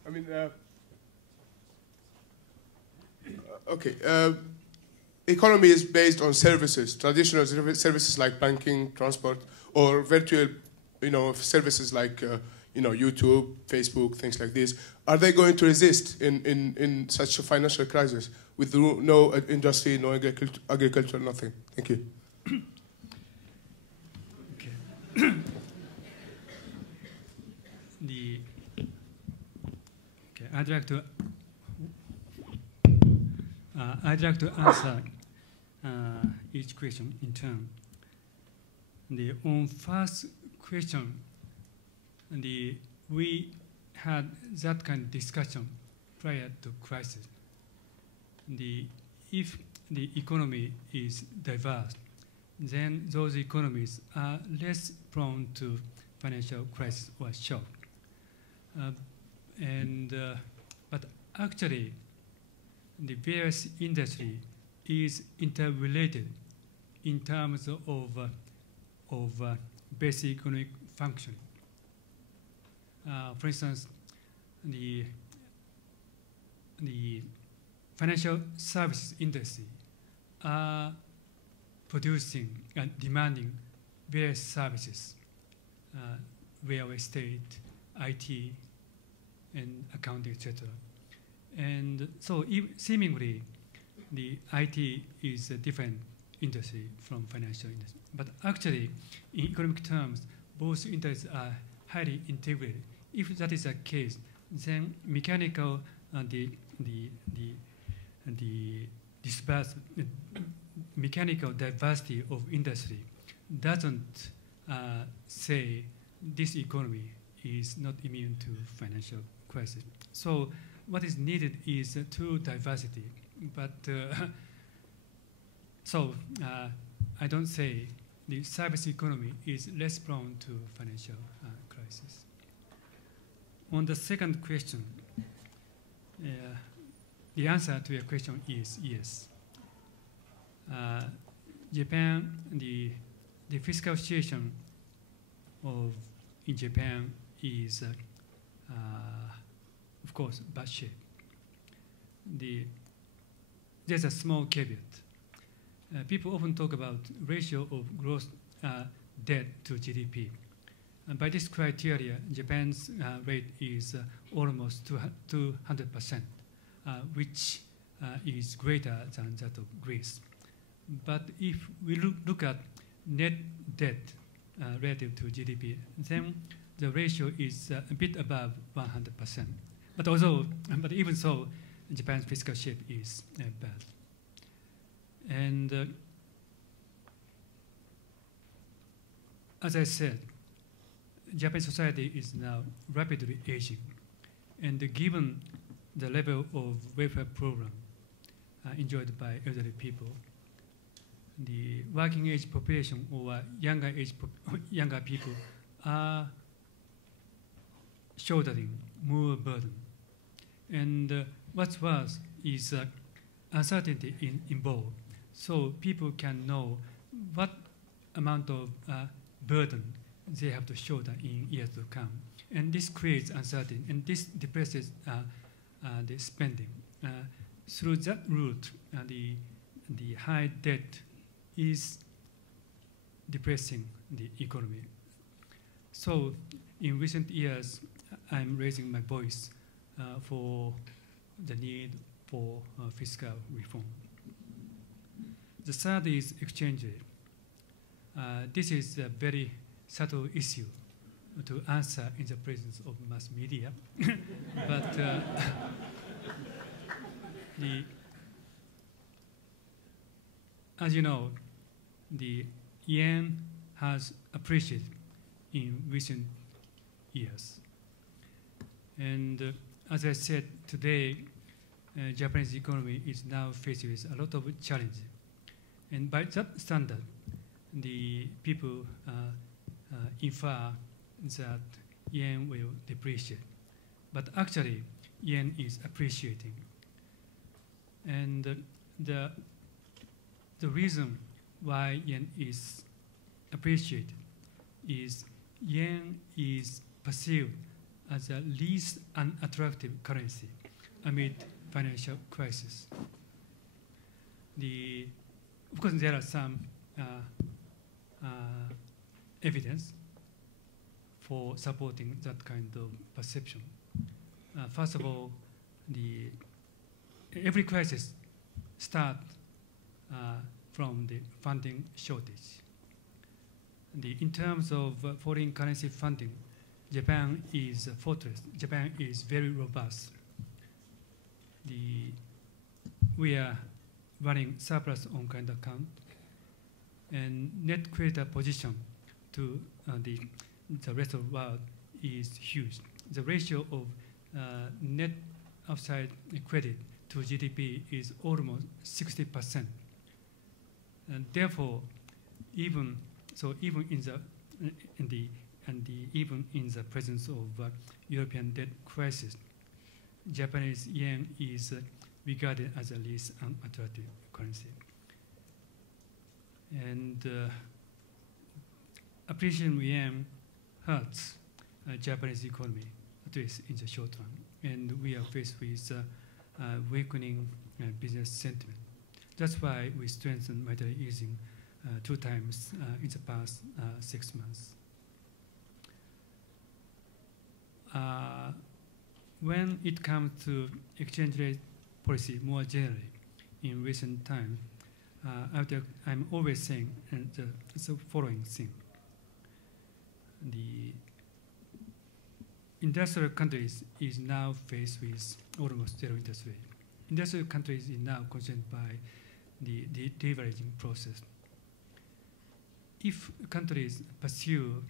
I mean, okay. Economy is based on services, traditional services like banking, transport, or virtual, services like, YouTube, Facebook, things like this. Are they going to resist in such a financial crisis with no industry, no agriculture, nothing? Thank you. I'd like to answer each question in turn. On first question, we had that kind of discussion prior to crisis. If the economy is diverse, then those economies are less prone to financial crisis or shock. But actually, the various industry is interrelated in terms of basic economic function. For instance, the financial services industry are producing and demanding various services, real estate, IT, and accounting, etc. And so seemingly, the IT is a different industry from financial industry. But actually, in economic terms, both industries are highly integrated. If that is the case, then mechanical mechanical diversity of industry doesn't say this economy is not immune to financial crisis. So what is needed is true diversity. But I don't say the service economy is less prone to financial crisis. On the second question, the answer to your question is yes. Japan, the fiscal situation in Japan is, of course, bad shape. There's a small caveat. People often talk about ratio of gross debt to GDP. And by this criteria, Japan's rate is almost 200%, which is greater than that of Greece. But if we look at net debt relative to GDP, then the ratio is a bit above 100%. but even so, Japan's fiscal shape is bad. And as I said, Japanese society is now rapidly aging. And given the level of welfare program enjoyed by elderly people, the working age population or younger people are shouldering more burden. And what's worse is uncertainty involved. So people can know what amount of burden they have to shoulder in years to come. And this creates uncertainty, and this depresses the spending. Through that route, the high debt is depressing the economy. So in recent years, I'm raising my voice for the need for fiscal reform. The third is exchange rate. This is a very subtle issue to answer in the presence of mass media. But as you know, the yen has appreciated in recent years. And as I said today, Japanese economy is now faced with a lot of challenges. And by that standard, the people infer that yen will depreciate. But actually, yen is appreciating. And the reason why yen is appreciated is yen is perceived as the least unattractive currency amid financial crisis. Of course, there are some evidence for supporting that kind of perception. First of all, every crisis starts from the funding shortage. In terms of foreign currency funding, Japan is a fortress. Japan is very robust. We are running surplus on current account, and net creditor position to the rest of the world is huge. The ratio of net outside credit to GDP is almost 60%. And therefore, even in the presence of European debt crisis, Japanese yen is regarded as the least unattractive currency. And appreciation of yen hurts Japanese economy, at least in the short run. And we are faced with weakening business sentiment. That's why we strengthened monetary easing 2 times in the past 6 months. When it comes to exchange rate policy more generally, in recent times, I'm always saying the following thing. The industrial countries is now faced with almost zero interest rate. Industrial countries is now concerned by the deleveraging process. If countries pursue,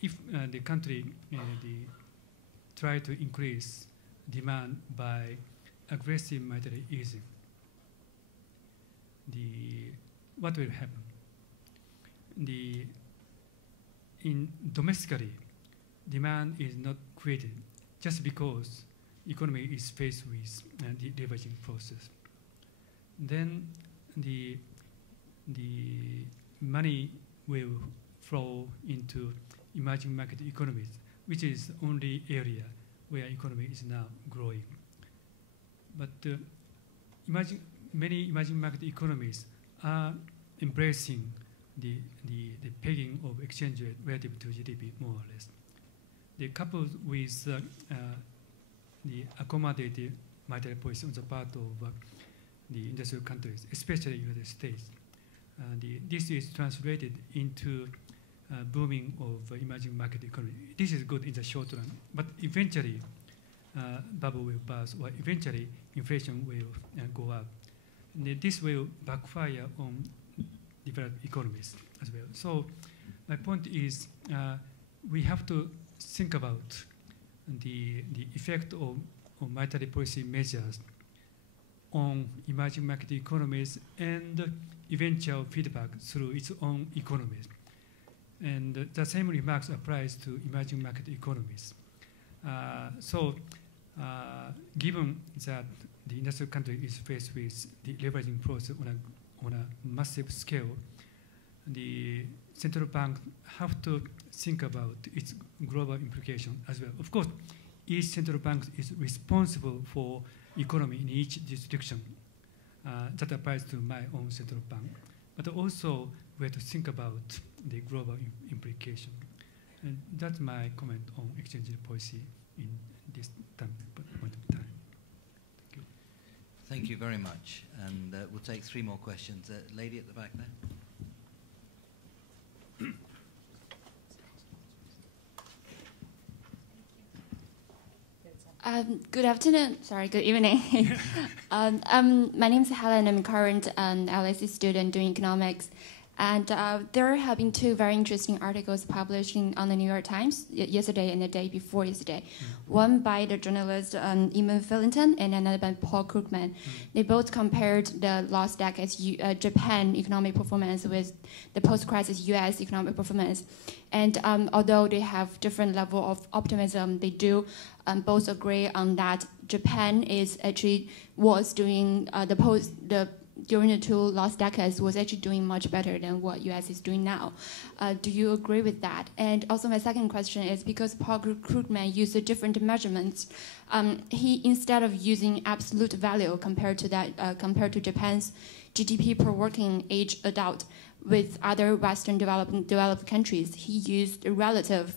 if the country try to increase demand by aggressive monetary easing, what will happen? Domestically, demand is not created just because economy is faced with the deleveraging process. Then the money will flow into emerging market economies, which is the only area where economy is now growing. But many emerging market economies are embracing the pegging of exchange rate relative to GDP, more or less. They coupled with the accommodative monetary policy on the part of the industrial countries, especially United States. This is translated into booming of emerging market economy. This is good in the short run, but eventually bubble will burst, or eventually inflation will go up. And this will backfire on developed economies as well. So my point is we have to think about the effect of monetary policy measures on emerging market economies and eventual feedback through its own economies. And the same remarks applies to emerging market economies. Given that the industrial country is faced with the leveraging process on a massive scale, the central bank have to think about its global implication as well. Of course, each central bank is responsible for economy in each jurisdiction. That applies to my own central bank. But also, we have to think about the global implication. And that's my comment on exchange rate policy in this point of time. Thank you. Thank you very much. And we'll take 3 more questions. Lady at the back there. Good afternoon. Sorry, good evening. My name is Helen. I'm a current LSE student doing economics. And there have been 2 very interesting articles published on the New York Times yesterday and the day before yesterday. One by the journalist Eamon Fillington and another by Paul Krugman. They both compared the last decade's Japan economic performance with the post-crisis U.S. economic performance. And although they have different level of optimism, they do both agree on that Japan was doing during the 2 last decades was actually doing much better than what U.S. is doing now. Do you agree with that? And also my second question is because Paul Krugman used different measurements, he instead of using absolute value compared to Japan's GDP per working age adult with other Western developed countries, he used a relative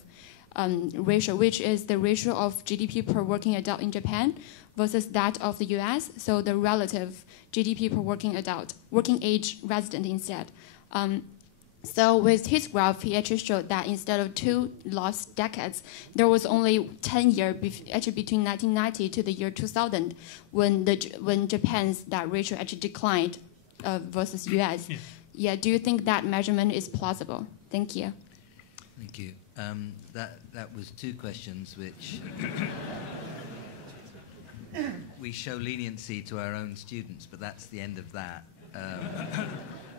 ratio, which is the ratio of GDP per working adult in Japan versus that of the US, so the relative GDP per working adult, working age resident instead. So with his graph, he actually showed that instead of 2 lost decades, there was only 10 years actually between 1990 to the year 2000 when Japan's that ratio actually declined versus US. Yeah, do you think that measurement is plausible? Thank you. Thank you. That was 2 questions which we show leniency to our own students, but that's the end of that.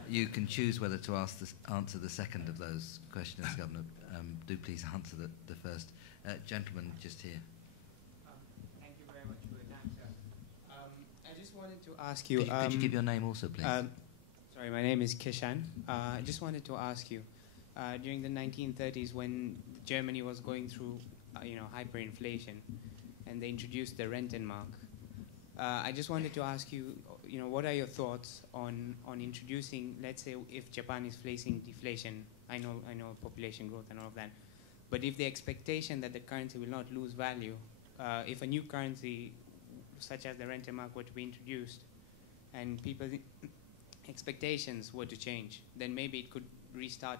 You can choose whether to answer the second of those questions, Governor. Do please answer the first. Gentleman just here. Thank you very much for your time, sir. I just wanted to ask you... Could you give your name also, please? Sorry, my name is Kishan. I just wanted to ask you, during the 1930s when Germany was going through hyperinflation and they introduced the Rentenmark, I just wanted to ask you, what are your thoughts on introducing, let's say, if Japan is facing deflation, I know population growth and all of that, but if the expectation that the currency will not lose value, if a new currency such as the Rentenmark were to be introduced and people's expectations were to change, then maybe it could restart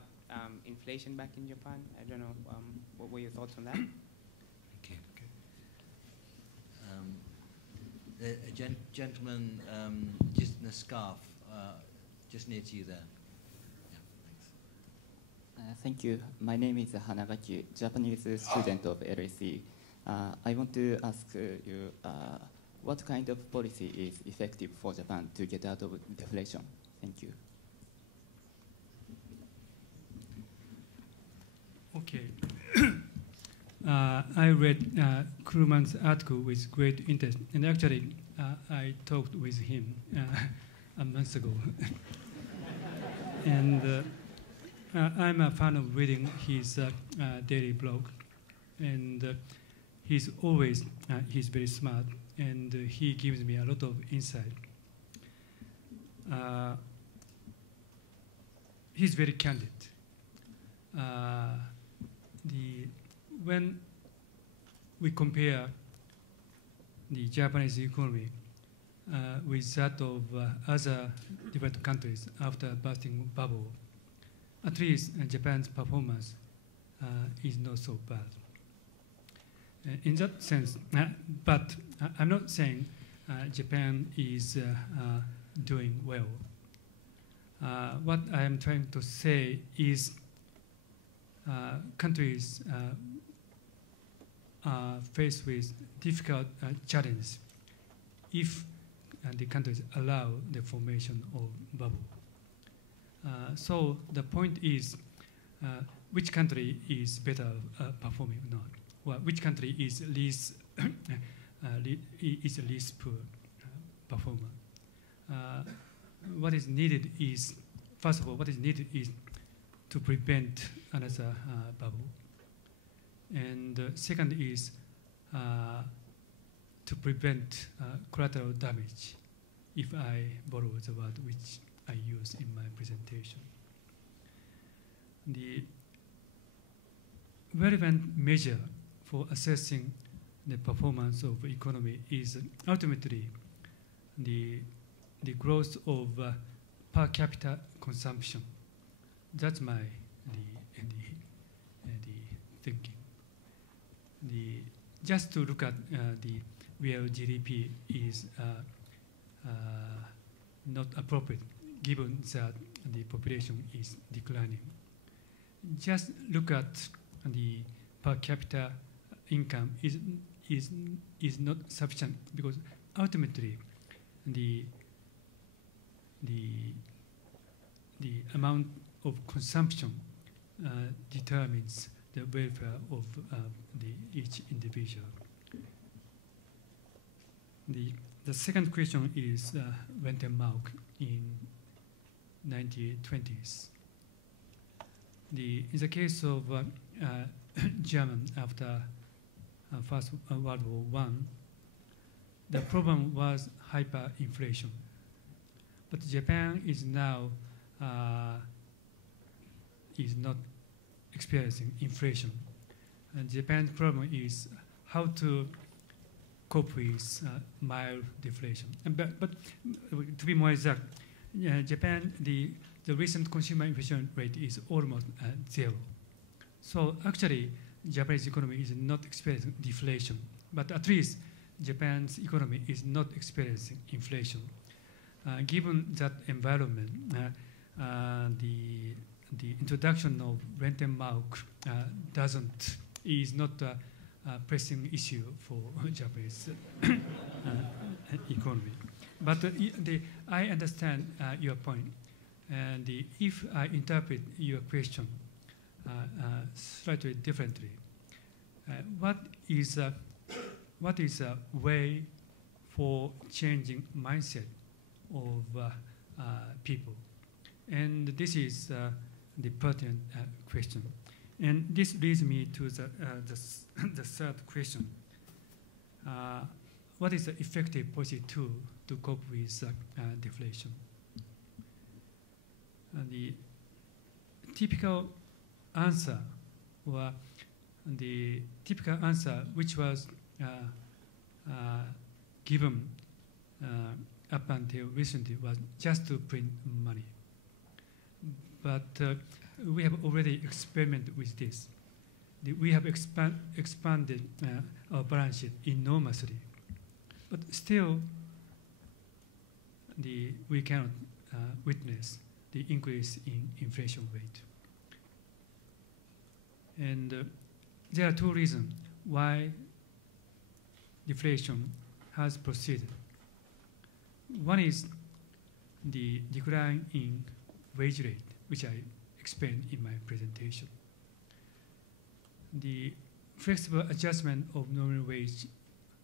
inflation back in Japan. I don't know. What were your thoughts on that? Okay. A gentleman just in a scarf, just near to you there. Yeah, thanks. Thank you. My name is Hanagaki, Japanese student of LSE. I want to ask you what kind of policy is effective for Japan to get out of deflation? Thank you. Okay. I read Krugman's article with great interest, and actually I talked with him a month ago. And I'm a fan of reading his daily blog, and he's very smart, and he gives me a lot of insight. He's very candid. When we compare the Japanese economy with that of other developed countries after bursting bubble, at least Japan's performance is not so bad. In that sense, but I'm not saying Japan is doing well. What I am trying to say is countries are faced with difficult challenges if the countries allow the formation of bubble. So the point is which country is better performing or not? Well, which country is least least poor performer? What is needed is, first of all, what is needed is to prevent another bubble, and second is to prevent collateral damage. If I borrow the word which I use in my presentation, the relevant measure for assessing the performance of economy is ultimately the growth of per capita consumption. That's my thinking. Just to look at the real GDP is not appropriate, given that the population is declining. Just look at the per capita income is not sufficient, because ultimately the amount of consumption determines the welfare of each individual. The second question is Rentenmark in 1920s. In the case of German after First World War I, the problem was hyperinflation. But Japan is now is not experiencing inflation. And Japan's problem is how to cope with mild deflation. But to be more exact, Japan, the recent consumer inflation rate is almost zero. So actually, Japanese economy is not experiencing deflation, but at least Japan's economy is not experiencing inflation. Given that environment, the introduction of Rentenmark is not a pressing issue for Japanese economy. But I understand your point, and if I interpret your question slightly differently, what is a way for changing mindset of people? And this is the pertinent question. And this leads me to the third question. What is the effective policy tool to cope with deflation? The typical answer, or the typical answer which was given up until recently was just to print money. But we have already experimented with this. We have expanded our balance sheet enormously. But still, we cannot witness the increase in inflation rate. And there are two reasons why deflation has proceeded. One is the decline in wage rate, which I explained in my presentation. The flexible adjustment of nominal wage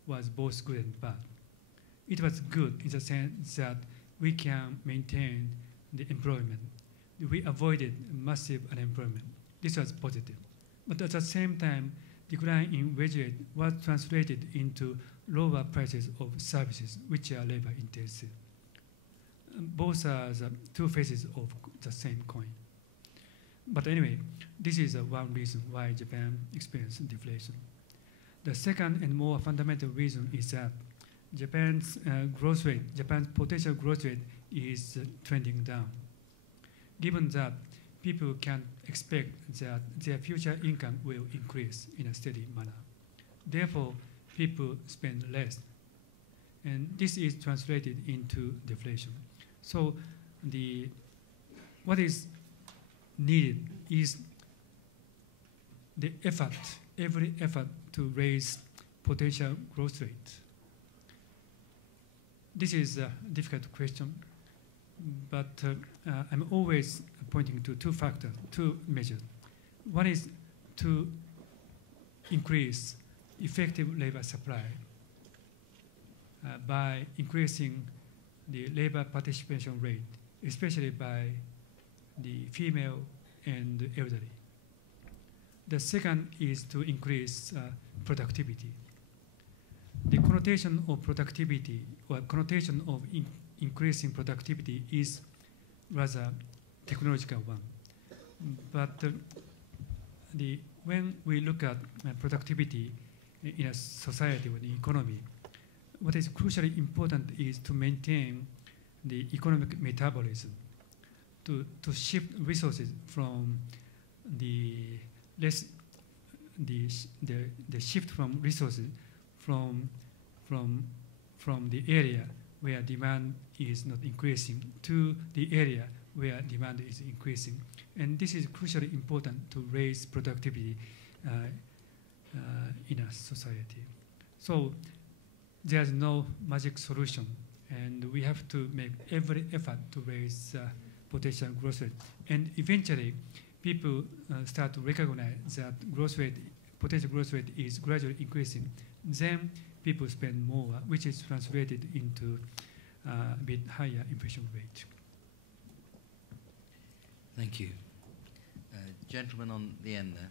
was both good and bad. It was good in the sense that we can maintain the employment. We avoided massive unemployment. This was positive. But at the same time, decline in wage rate was translated into lower prices of services, which are labor intensive. Both are the two faces of the same coin. But anyway, this is one reason why Japan experienced deflation. The second and more fundamental reason is that Japan's growth rate, Japan's potential growth rate is trending down. Given that people can expect that their future income will increase in a steady manner. Therefore, people spend less. And this is translated into deflation. So what is needed is the effort, every effort to raise potential growth rate. This is a difficult question, but I'm always pointing to two factors, two measures. One is to increase effective labor supply by increasing the labor participation rate, especially by the female and the elderly. The second is to increase productivity. The connotation of productivity or connotation of increasing productivity is rather technological one. But when we look at productivity in a society or the economy, what is crucially important is to maintain the economic metabolism, to shift resources from the shift from resources from the area where demand is not increasing to the area where demand is increasing. And this is crucially important to raise productivity in a society. So there's no magic solution, and we have to make every effort to raise potential growth rate. And eventually, people start to recognize that potential growth rate is gradually increasing. Then people spend more, which is translated into a bit higher inflation rate. Thank you. Gentleman on the end there.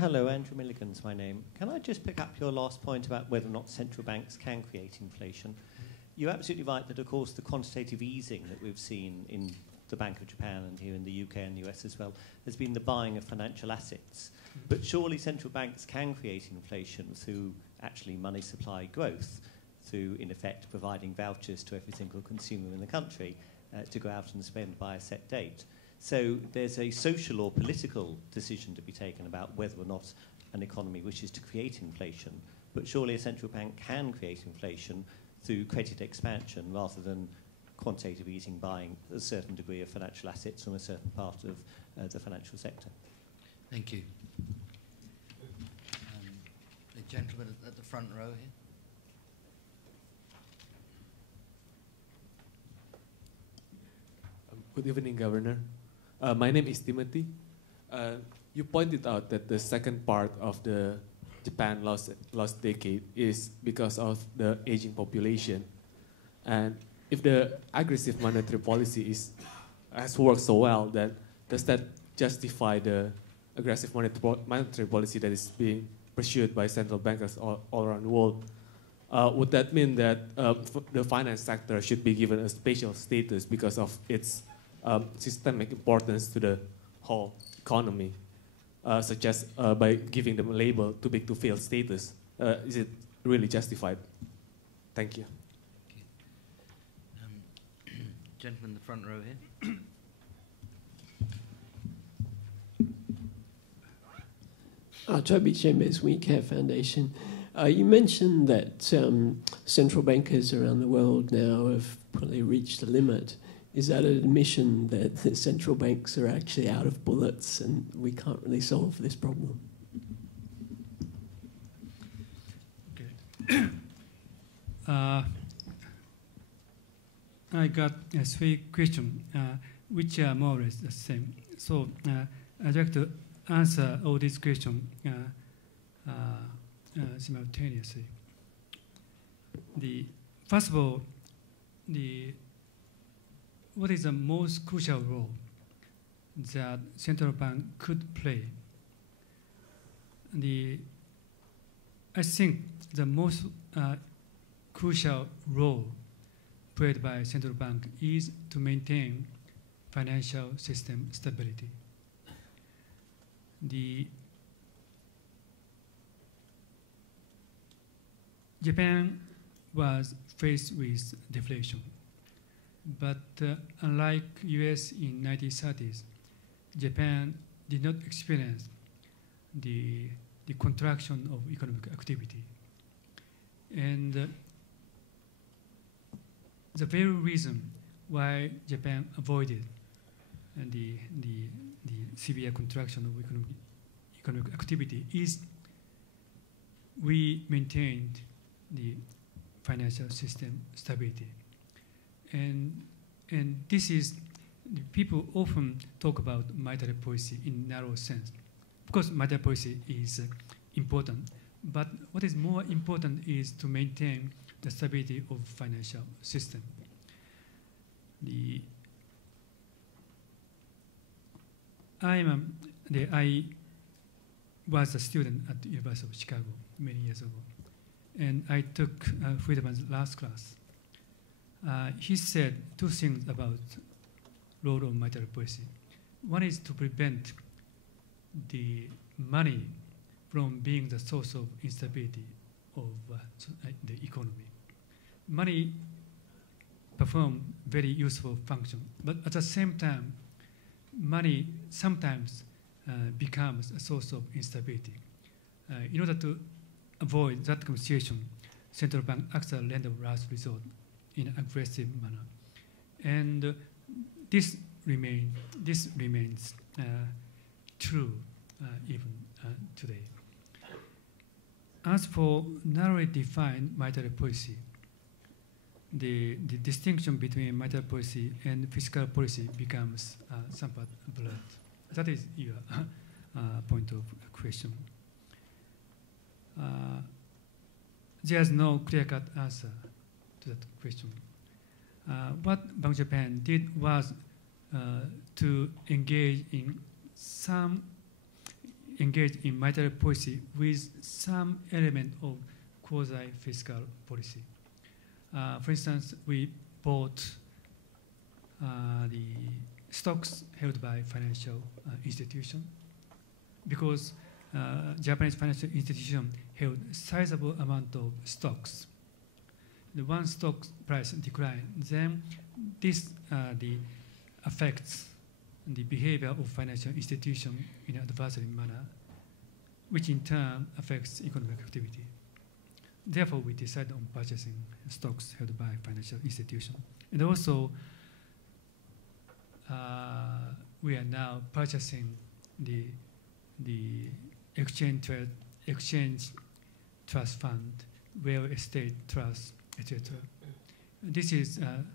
Hello, Andrew Milligan's my name. Can I just pick up your last point about whether or not central banks can create inflation? You're absolutely right that, of course, the quantitative easing that we've seen in the Bank of Japan and here in the UK and the US as well has been the buying of financial assets. But surely central banks can create inflation through actually money supply growth, through, in effect, providing vouchers to every single consumer in the country to go out and spend by a set date. So there's a social or political decision to be taken about whether or not an economy wishes to create inflation. But surely a central bank can create inflation through credit expansion rather than quantitative easing buying a certain degree of financial assets from a certain part of the financial sector. Thank you. The gentleman at the front row here. Good evening, Governor. My name is Timothy. You pointed out that the second part of the Japan lost decade is because of the aging population. And if the aggressive monetary policy has worked so well, then does that justify the aggressive monetary policy that is being pursued by central bankers all around the world? Would that mean that the finance sector should be given a special status because of its systemic importance to the whole economy, such as by giving them a label too big to fail status? Is it really justified? Thank you. Gentleman in the front row here. Toby Chambers, We Care Foundation. You mentioned that central bankers around the world now have probably reached the limit. Is that an admission that the central banks are actually out of bullets and we can't really solve this problem? Okay. I got 3 questions, which are more or less the same. So I'd like to answer all these questions simultaneously. First of all, what is the most crucial role that central bank could play? I think the most crucial role played by central bank is to maintain financial system stability. Japan was faced with deflation, but unlike US in 1930s, Japan did not experience the the contraction of economic activity. And the very reason why Japan avoided the severe contraction of economic activity is we maintained the financial system stability. And this is, people often talk about monetary policy in narrow sense. Of course, monetary policy is important, but what is more important is to maintain the stability of financial system. I was a student at the University of Chicago many years ago, and I took Friedman's last class. He said two things about role of monetary policy. One is to prevent the money from being the source of instability of the economy. Money perform very useful function, but at the same time, money sometimes becomes a source of instability. In order to avoid that situation, central bank acts as a lender of last resort in an aggressive manner, and this remains true even today. As for narrowly defined monetary policy, the distinction between monetary policy and fiscal policy becomes somewhat blurred. That is your point of question. There's no clear-cut answer to that question. What Bank of Japan did was to engage in monetary policy with some element of quasi-fiscal policy. For instance, we bought the stocks held by financial institutions because Japanese financial institution held sizable amount of stocks. The one stock price decline, then this affects the behavior of financial institution in an adversary manner, which in turn affects economic activity. Therefore, we decided on purchasing stocks held by financial institutions. And also, we are now purchasing the exchange trust fund, real estate trust, etc. This is an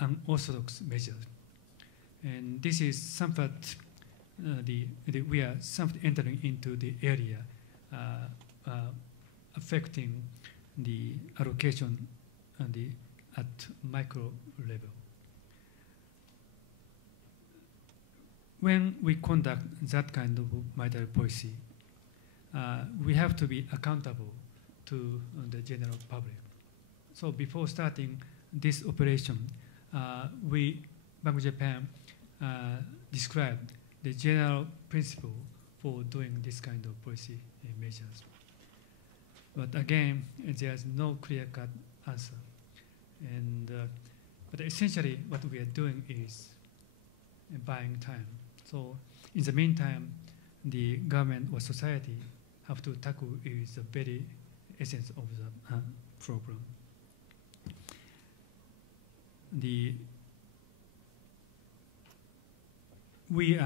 unorthodox measure. And this is somewhat, we are somewhat entering into the area affecting the allocation at micro level. When we conduct that kind of monetary policy, we have to be accountable to the general public. So before starting this operation, we, Bank of Japan, described the general principle for doing this kind of policy measures. But again, there's no clear-cut answer. And, but essentially, what we are doing is buying time. So in the meantime, the government or society have to tackle is the very essence of the problem. We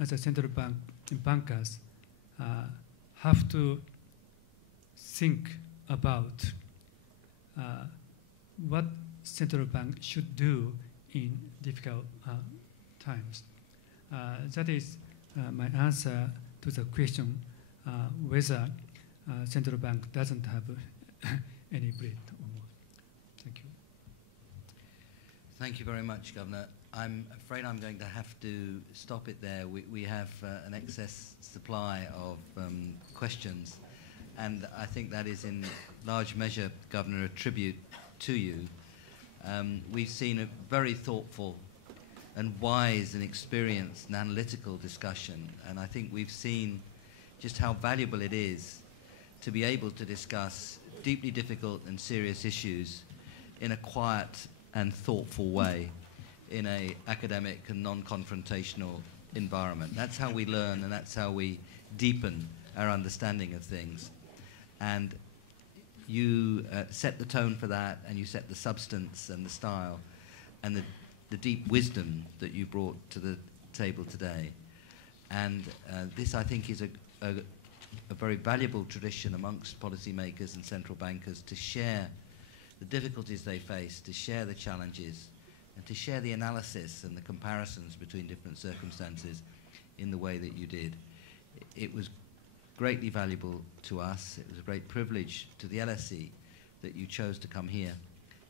as a central bank bankers have to think about what central bank should do in difficult times. That is my answer to the question whether central bank doesn't have any bread or more. Thank you. Thank you very much, Governor. I'm afraid I'm going to have to stop it there. We have an excess supply of questions, and I think that is in large measure, Governor, a tribute to you. We've seen a very thoughtful and wise and experienced and analytical discussion, and I think we've seen just how valuable it is to be able to discuss deeply difficult and serious issues in a quiet and thoughtful way, in an academic and non-confrontational environment. That's how we learn, and that's how we deepen our understanding of things. And you set the tone for that, and you set the substance and the style and the deep wisdom that you brought to the table today. And this, I think, is a very valuable tradition amongst policymakers and central bankers to share the difficulties they face, to share the challenges, and to share the analysis and the comparisons between different circumstances in the way that you did. It was greatly valuable to us. It was a great privilege to the LSE that you chose to come here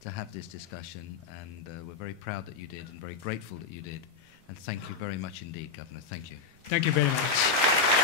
to have this discussion, and we're very proud that you did and very grateful that you did. And thank you very much indeed, Governor. Thank you. Thank you very much.